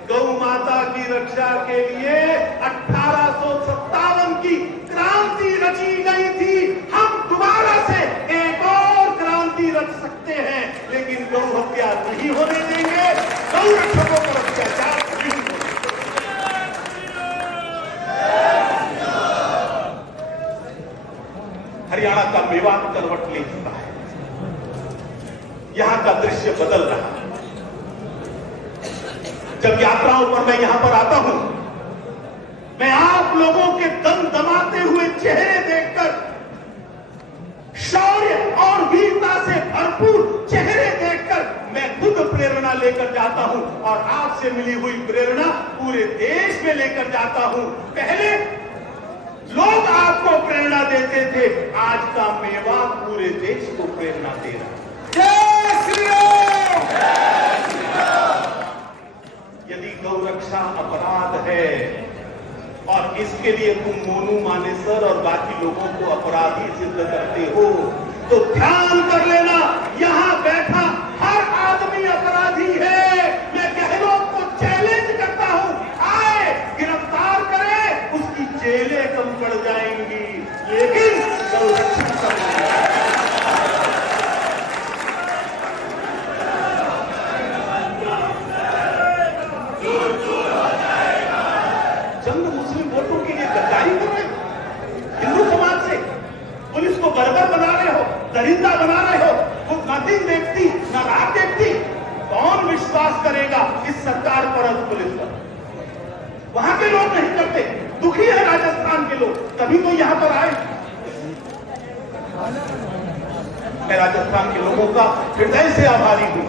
गौ माता की रक्षा के लिए 1857 हरियाणा का मेवात करवट ले चुका है। यहां का दृश्य बदल रहा है। जब यात्राओं पर मैं यहां पर आता हूं, मैं आप लोगों के दमदमाते हुए चेहरे देखकर, शौर्य और वीरता से भरपूर चेहरे देखकर मैं खुद प्रेरणा लेकर जाता हूं और आपसे मिली हुई प्रेरणा पूरे देश में लेकर जाता हूं। पहले लोग आपको प्रेरणा देते थे, आज का मेवात पूरे देश को प्रेरणा दे रहा है। जय श्री राम। यदि गौरक्षा अपराध है और इसके लिए तुम मोनू मानेसर और बाकी लोगों को अपराधी सिद्ध करते हो, तो ध्यान कर लेना, यहां बैठा हर आदमी अपराधी है। मैं गहलोत को चैलेंज करता हूं, आए गिरफ्तार करें, उसकी जेलें कम पड़ जाएंगी, लेकिन गौरक्षा कम नहीं। चंद मुस्लिम वोटों के लिए गद्दारी कर रहे हो, हिंदू समाज से पुलिस को बर्बर बना रहे हो, दरिंदा बना रहे हो, खुद नथिंग देखती ना रात देखती। कौन विश्वास करेगा इस सरकार पर, और पुलिस पर? वहां के लोग नहीं करते, दुखी है राजस्थान के लोग, तभी तो यहां पर आए। मैं राजस्थान के लोगों का हृदय से आभारी हूं।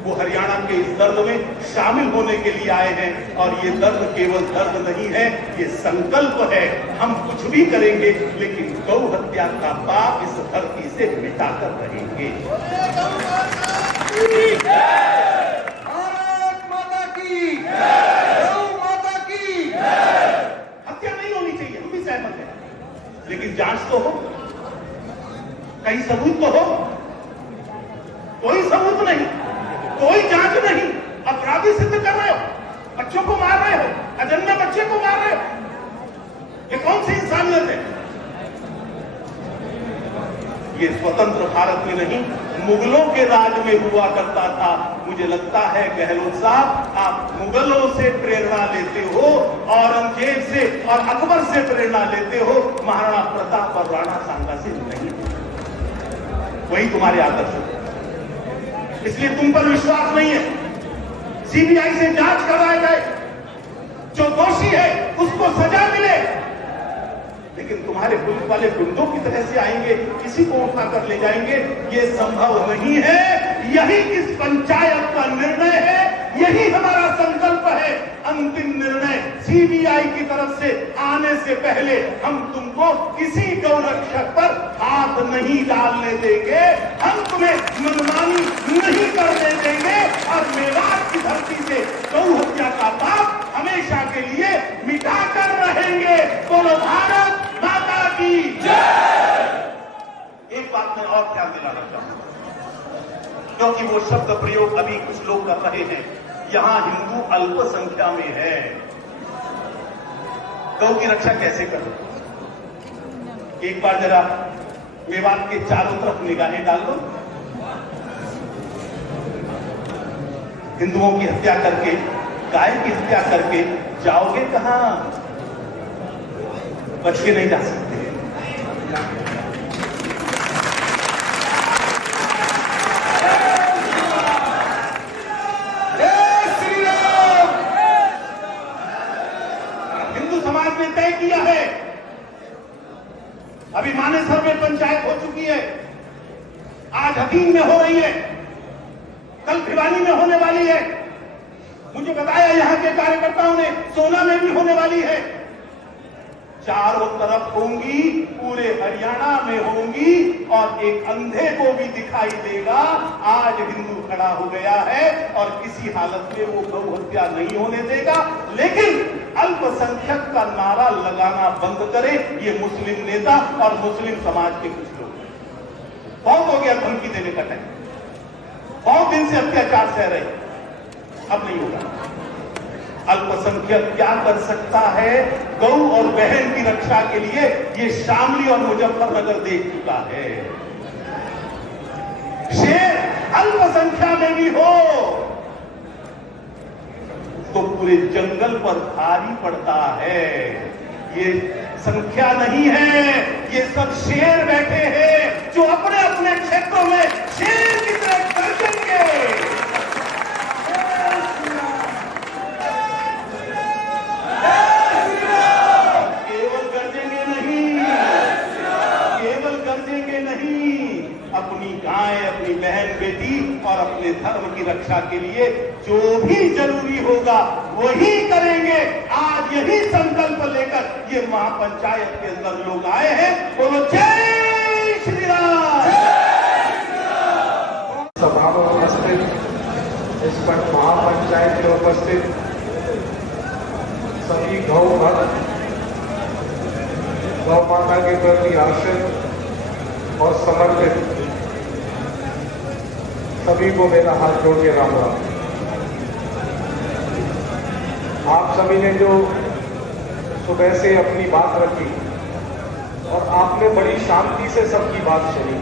वो हरियाणा के इस दर्द में शामिल होने के लिए आए हैं, और ये दर्द केवल दर्द नहीं है, ये संकल्प है। हम कुछ भी करेंगे, लेकिन गौ हत्या का पाप इस धरती से मिटाकर रहेंगे। भारत माता की, गौ माता की। हत्या नहीं होनी चाहिए, हम भी सहमत हैं, लेकिन जांच तो हो, कहीं सबूत तो हो। कोई सबूत नहीं, कोई जांच नहीं, अपराधी सिद्ध कर रहे हो, बच्चों को मार रहे हो, अजन्मे बच्चे को मार रहे हो। ये कौन सी इंसानियत है? ये स्वतंत्र भारत में नहीं, मुगलों के राज में हुआ करता था। मुझे लगता है गहलोत साहब, आप मुगलों से प्रेरणा लेते हो, औरंगजेब से और अकबर से प्रेरणा लेते हो, महाराणा प्रताप और राणा सांगा से नहीं। वही तुम्हारे आदर्श है, इसलिए तुम पर विश्वास नहीं है। सीबीआई से जांच कराए जाए, जो दोषी है उसको सजा मिले, लेकिन तुम्हारे पुलिस वाले गुंडों की तरह से आएंगे, किसी को उठाकर ले जाएंगे, ये संभव नहीं है। यही इस पंचायत का निर्णय है, यही हमारा संकल्प है। अंतिम निर्णय सीबीआई की तरफ से आने से पहले हम तुमको किसी गौरक्षक पर हाथ नहीं डालने देंगे, हम तुम्हें मनमानी नहीं करने देंगे, और मेवात की धरती से गौ हत्या का पाप हमेशा के लिए मिटाकर रहेंगे। बोलो भारत माता की जय। एक बात मैं और ध्यान दिलाना चाहूंगा, क्योंकि वो शब्द प्रयोग अभी कुछ लोग कर रहे हैं, यहां हिंदू अल्पसंख्या में है। गौ की रक्षा कैसे करें? एक बार जरा मेवात के चारों तरफ निगाहें डाल दो। हिंदुओं की हत्या करके, गाय की हत्या करके जाओगे कहां? बच के नहीं जा सकते। तय किया है, अभी मानेसर में पंचायत हो चुकी है, आज हकीम में हो रही है, कल भिवानी में होने वाली है, मुझे बताया यहां के कार्यकर्ताओं ने सोना में भी होने वाली है। चारों तरफ होंगी, पूरे हरियाणा में होंगी, और एक अंधे को भी दिखाई देगा आज हिंदू खड़ा हो गया है और किसी हालत में वो गौ हत्या नहीं होने देगा। लेकिन अल्पसंख्यक का नारा लगाना बंद करे ये मुस्लिम नेता और मुस्लिम समाज के कुछ लोग। बहुत हो गया धमकी देने का टाइम, बहुत दिन से अत्याचार सह रहे, अब नहीं होगा। अल्पसंख्यक क्या कर सकता है गौ और बहन की रक्षा के लिए, ये शामली और मुजफ्फरनगर देख चुका है। शेर अल्पसंख्या में भी हो तो पूरे जंगल पर भारी पड़ता है। ये संख्या नहीं है, ये सब शेर बैठे हैं जो अपने अपने क्षेत्रों में शेर की तरह गरजेंगे। केवल गरजेंगे नहीं, केवल गरजेंगे नहीं, अपनी गाय, अपनी बहन बेटी और अपने धर्म की रक्षा के लिए जो भी जरूरी होगा वही करेंगे। आज यही संकल्प लेकर ये महापंचायत के अंदर लोग आए हैं। बोलो जय श्री राम। सभा में उपस्थित, इस पर महापंचायत में उपस्थित सभी गौ भक्त, गौ माता के प्रति आश्रित और समर्पित सभी को मेरा हाथ जोड़ के राम राम। आप सभी ने जो सुबह से अपनी बात रखी और आपने बड़ी शांति से सबकी बात सुनी,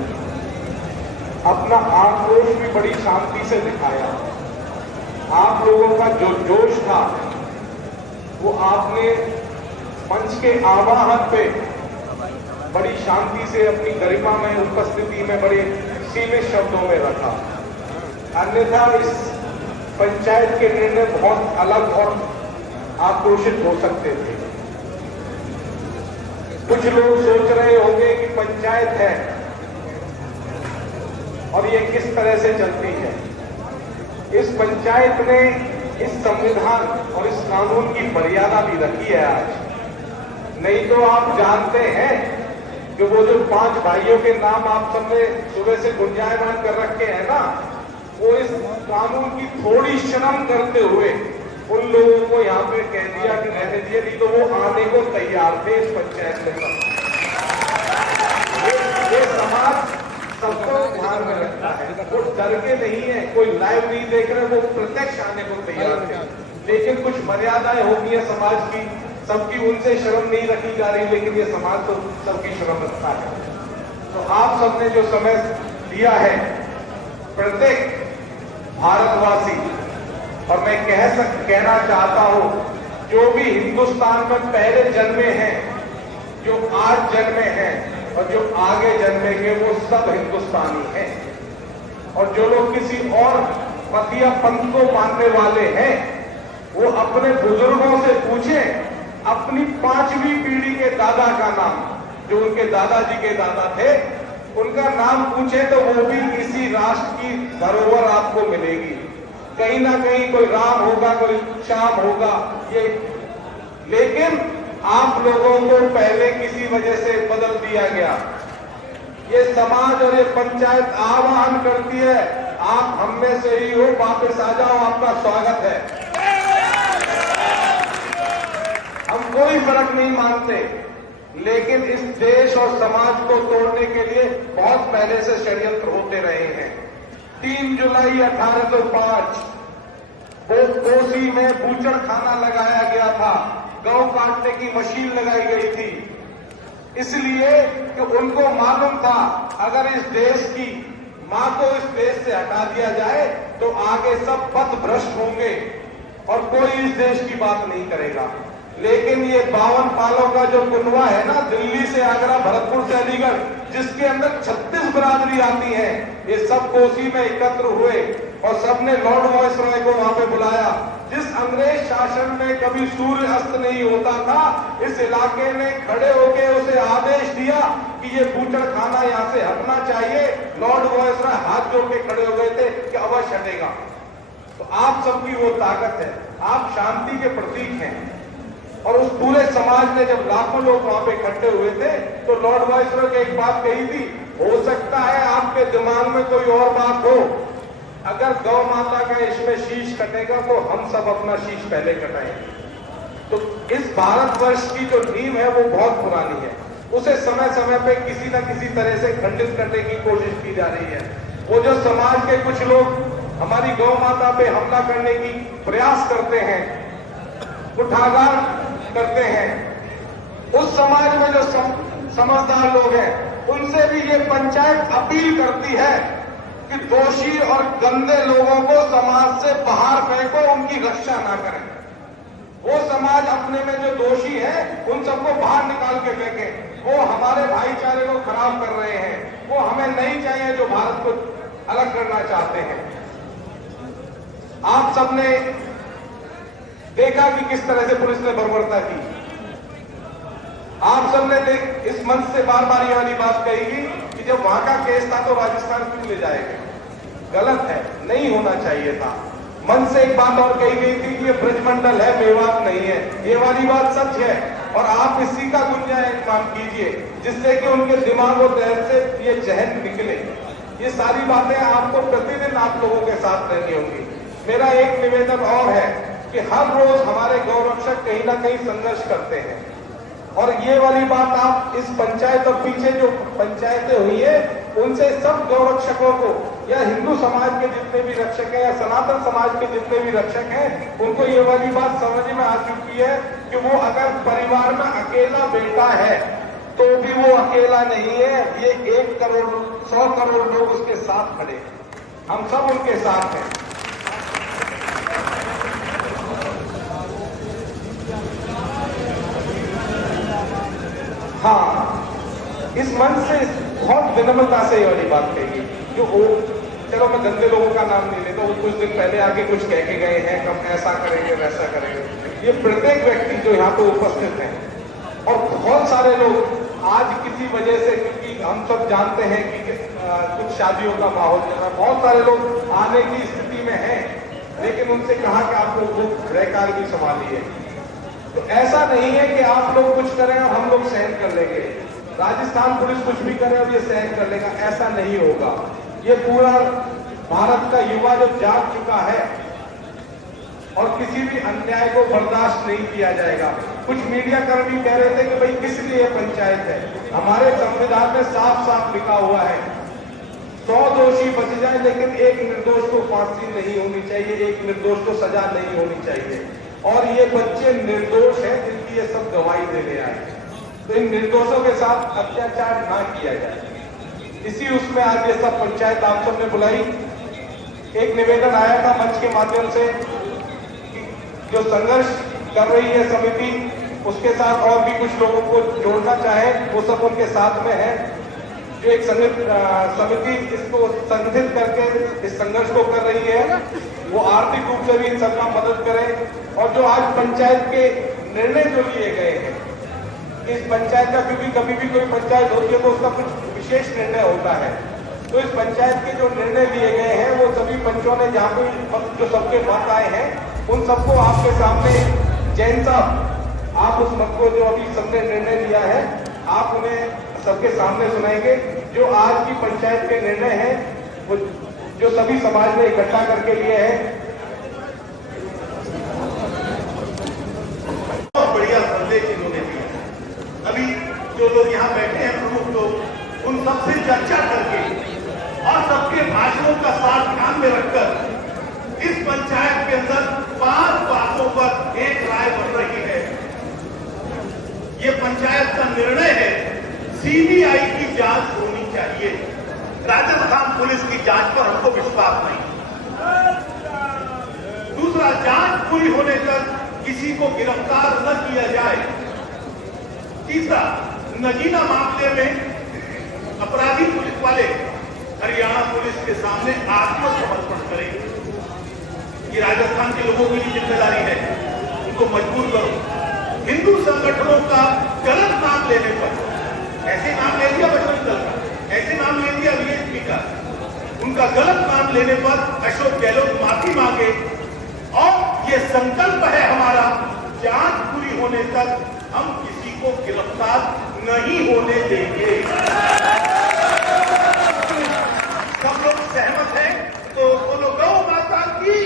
अपना आक्रोश भी बड़ी शांति से दिखाया। आप लोगों का जो जोश था वो आपने मंच के आवाहन पे बड़ी शांति से अपनी गरिमा में उपस्थिति में बड़े सीमित शब्दों में रखा। अन्यथा इस पंचायत के निर्णय बहुत अलग और आक्रोशित हो सकते थे। कुछ लोग सोच रहे होंगे कि पंचायत है और ये किस तरह से चलती है। इस पंचायत ने इस संविधान और इस कानून की मर्यादा भी रखी है आज। नहीं तो आप जानते हैं कि वो जो 5 भाइयों के नाम आप सबने सुबह से गुंजायमान कर रखे हैं ना, वो इस कानून की थोड़ी शर्म करते हुए उन लोगों को यहाँ पे कह दिया कि रहने दिए, नहीं तो वो आने को तैयार थे इस पंचायत में। ये समाज सबको ध्यान में रखता है, वो डर के नहीं है, कोई लाइव नहीं देख रहे, वो प्रत्यक्ष आने को तैयार थे। लेकिन कुछ मर्यादाएं होती है समाज की, सबकी उनसे शर्म नहीं रखी जा रही, लेकिन ये समाज तो सबकी शर्म रखता है। तो आप सबने जो समय दिया है, प्रत्येक भारतवासी, और मैं कहना चाहता हूं, जो भी हिंदुस्तान में पहले जन्मे हैं, जो आज जन्मे हैं और जो आगे जन्मेंगे, वो सब हिंदुस्तानी हैं। और जो लोग किसी और मत या पंथ को मानने वाले हैं, वो अपने बुजुर्गों से पूछें, अपनी 5वीं पीढ़ी के दादा का नाम, जो उनके दादाजी के दादा थे, उनका नाम पूछे तो वो भी किसी राष्ट्र की धरोहर आपको मिलेगी। कहीं ना कहीं कोई राम होगा, कोई श्याम होगा, ये। लेकिन आप लोगों को पहले किसी वजह से बदल दिया गया। ये समाज और ये पंचायत आह्वान करती है, आप हम में से ही हो, वापस आ जाओ, आपका स्वागत है। हम कोई फर्क नहीं मानते, लेकिन इस देश और समाज को तोड़ने के लिए बहुत पहले से षड्यंत्र होते रहे हैं। 3 जुलाई 1805 वो कोसी में बूचड़ खाना लगाया गया था, गौ काटने की मशीन लगाई गई थी, इसलिए कि उनको मालूम था अगर इस देश की मां को इस देश से हटा दिया जाए तो आगे सब पथ भ्रष्ट होंगे और कोई इस देश की बात नहीं करेगा। लेकिन ये 52 पालों का जो कुनवा है ना, दिल्ली से आगरा, भरतपुर से अलीगढ़, जिसके अंदर 36 बिरादरी आती है, ये सब कोसी में एकत्र हुए और सबने लॉर्ड वायसरॉय को वहां पे बुलाया। जिस अंग्रेज शासन में कभी सूर्य अस्त नहीं होता था, इस इलाके में खड़े होकर उसे आदेश दिया कि ये बूचड़ खाना यहाँ से हटना चाहिए। लॉर्ड वायसरॉय हाथ जोड़ के खड़े हो गए थे कि अवश्य हटेगा। तो आप सबकी वो ताकत है, आप शांति के प्रतीक हैं। और उस पूरे समाज ने जब लाखों लोग वहां पे इकट्ठे हुए थे, तो लॉर्ड वायसरॉय ने एक बात कही थी, हो सकता है आपके दिमाग में कोई और बात हो, अगर गौ माता का इसमें शीश कटेगा तो हम सब अपना शीश पहले कटाएंगे। तो इस भारतवर्ष की जो नींव है वो बहुत पुरानी है, उसे समय समय पे किसी न किसी तरह से खंडित करने की कोशिश की जा रही है। वो जो समाज के कुछ लोग हमारी गौ माता पे हमला करने की प्रयास करते हैं, उठागार करते हैं, उस समाज में जो समझदार लोग हैं, उनसे भी ये पंचायत अपील करती है कि दोषी और गंदे लोगों को समाज से बाहर फेंको, उनकी रक्षा ना करें। वो समाज अपने में जो दोषी है उन सबको बाहर निकाल के फेंके। वो हमारे भाईचारे को खराब कर रहे हैं, वो हमें नहीं चाहिए जो भारत को अलग करना चाहते हैं। आप सबने देखा कि किस तरह से पुलिस ने बर्बरता की। आप सबने इस मंच से बार बार ये वाली बात कही कि जब वहां का केस था तो राजस्थान क्यों ले जाएंगे। गलत है, नहीं होना चाहिए था। मन से एक बात और कही गई थी कि ये ब्रजमंडल है, मेवात नहीं है। ये वाली बात सच है और आप इसी का गुंजाइश कीजिए जिससे कि उनके दिमाग और दहर से ये जहन निकले। ये सारी बातें आपको प्रतिदिन आप लोगों के साथ रहनी होंगी। मेरा एक निवेदन और है कि हर रोज हमारे गौरक्षक कहीं ना कहीं संघर्ष करते हैं और ये वाली बात आप इस पंचायत और पीछे जो पंचायतें हुई है उनसे सब गौरक्षकों को या हिंदू समाज के जितने भी रक्षक हैं या सनातन समाज के जितने भी रक्षक हैं उनको ये वाली बात समझ में आ चुकी है कि वो अगर परिवार में अकेला बेटा है तो भी वो अकेला नहीं है। ये 1 करोड़ 100 करोड़ लोग उसके साथ खड़े हैं, हम सब उनके साथ हैं। हाँ, इस मंच से बहुत विनम्रता से ये वाली बात कही जो वो, चलो मैं गंदे लोगों का नाम नहीं लेता, वो कुछ दिन पहले आके कुछ कह के गए हैं, हम ऐसा करेंगे वैसा करेंगे। ये प्रत्येक व्यक्ति जो यहाँ पे उपस्थित हैं और बहुत सारे लोग आज किसी वजह से, क्योंकि हम सब जानते हैं कि कुछ शादियों का माहौल चल रहा है, बहुत सारे लोग आने की स्थिति में हैं, लेकिन उनसे कहा कि आप लोग गृहकार्य भी संभालिए। तो ऐसा नहीं है कि आप लोग कुछ करें और हम लोग सहन कर लेंगे, राजस्थान पुलिस कुछ भी करे और ये सहन कर लेगा, ऐसा नहीं होगा। ये पूरा भारत का युवा जब जाग चुका है और किसी भी अन्याय को बर्दाश्त नहीं किया जाएगा। कुछ मीडिया कर्मी कह रहे थे कि भाई किस लिए पंचायत है, हमारे संविधान में साफ साफ लिखा हुआ है 100 दोषी बच जाए लेकिन एक निर्दोष को फांसी नहीं होनी चाहिए, एक निर्दोष को सजा नहीं होनी चाहिए। और ये बच्चे निर्दोष हैं जिनकी ये सब गवाही देने आए, तो इन निर्दोषों के साथ अत्याचार ना किया जाए। इसी उसमें आज ये सब पंचायत आप सबने बुलाई। एक निवेदन आया था मंच के माध्यम से जो संघर्ष कर रही है समिति, उसके साथ और भी कुछ लोगों को जोड़ना चाहे वो सब उनके साथ में है। जो एक समिति इसको संगठित करके इस संघर्ष को कर रही है वो आर्थिक रूप से भी इन सबका मदद करे। और जो आज पंचायत के निर्णय जो लिए गए हैं इस पंचायत का, क्योंकि कभी भी कोई पंचायत होती है तो उसका कुछ विशेष निर्णय होता है, तो इस पंचायत के जो निर्णय लिए गए हैं वो सभी पंचों ने जहाँ पे जो सबके मत आए हैं उन सबको आपके सामने, जैन साहब आप उस मत को जो अभी सबने निर्णय लिया है आप उन्हें सबके सामने सुनाएंगे। जो आज की पंचायत के निर्णय हैं वो जो सभी समाज ने इकट्ठा करके लिए हैं। बहुत बढ़िया संदेश इन्होंने दिया। अभी जो लोग यहाँ बैठे हैं प्रमुख लोग, उन सबसे चर्चा करके और सबके भाषणों का साथ ध्यान में रखकर इस पंचायत के अंदर 5 बातों पर एक राय बन रही है। ये पंचायत का निर्णय है सीबीआई की जांच होनी चाहिए। राजस्थान पुलिस की जांच पर हमको विश्वास नहीं। दूसरा, जांच पूरी होने तक किसी को गिरफ्तार न किया जाए। तीसरा, नगीना मामले में अपराधी पुलिस वाले हरियाणा पुलिस के सामने आत्मसमर्पण करेंगे। ये राजस्थान के लोगों की जिम्मेदारी है, उनको मजबूर करो। हिंदू संगठनों का गलत नाम लेने पर, ऐसे नाम ले दिया बजरंग दल का, ऐसे नाम ले दिया बीएसपी का, उनका गलत नाम लेने पर अशोक गहलोत माफी मांगे। और ये संकल्प है हमारा, जांच पूरी होने तक हम किसी को गिरफ्तार नहीं होने देंगे। सब लोग सहमत हैं तो बोलो गौ माता की।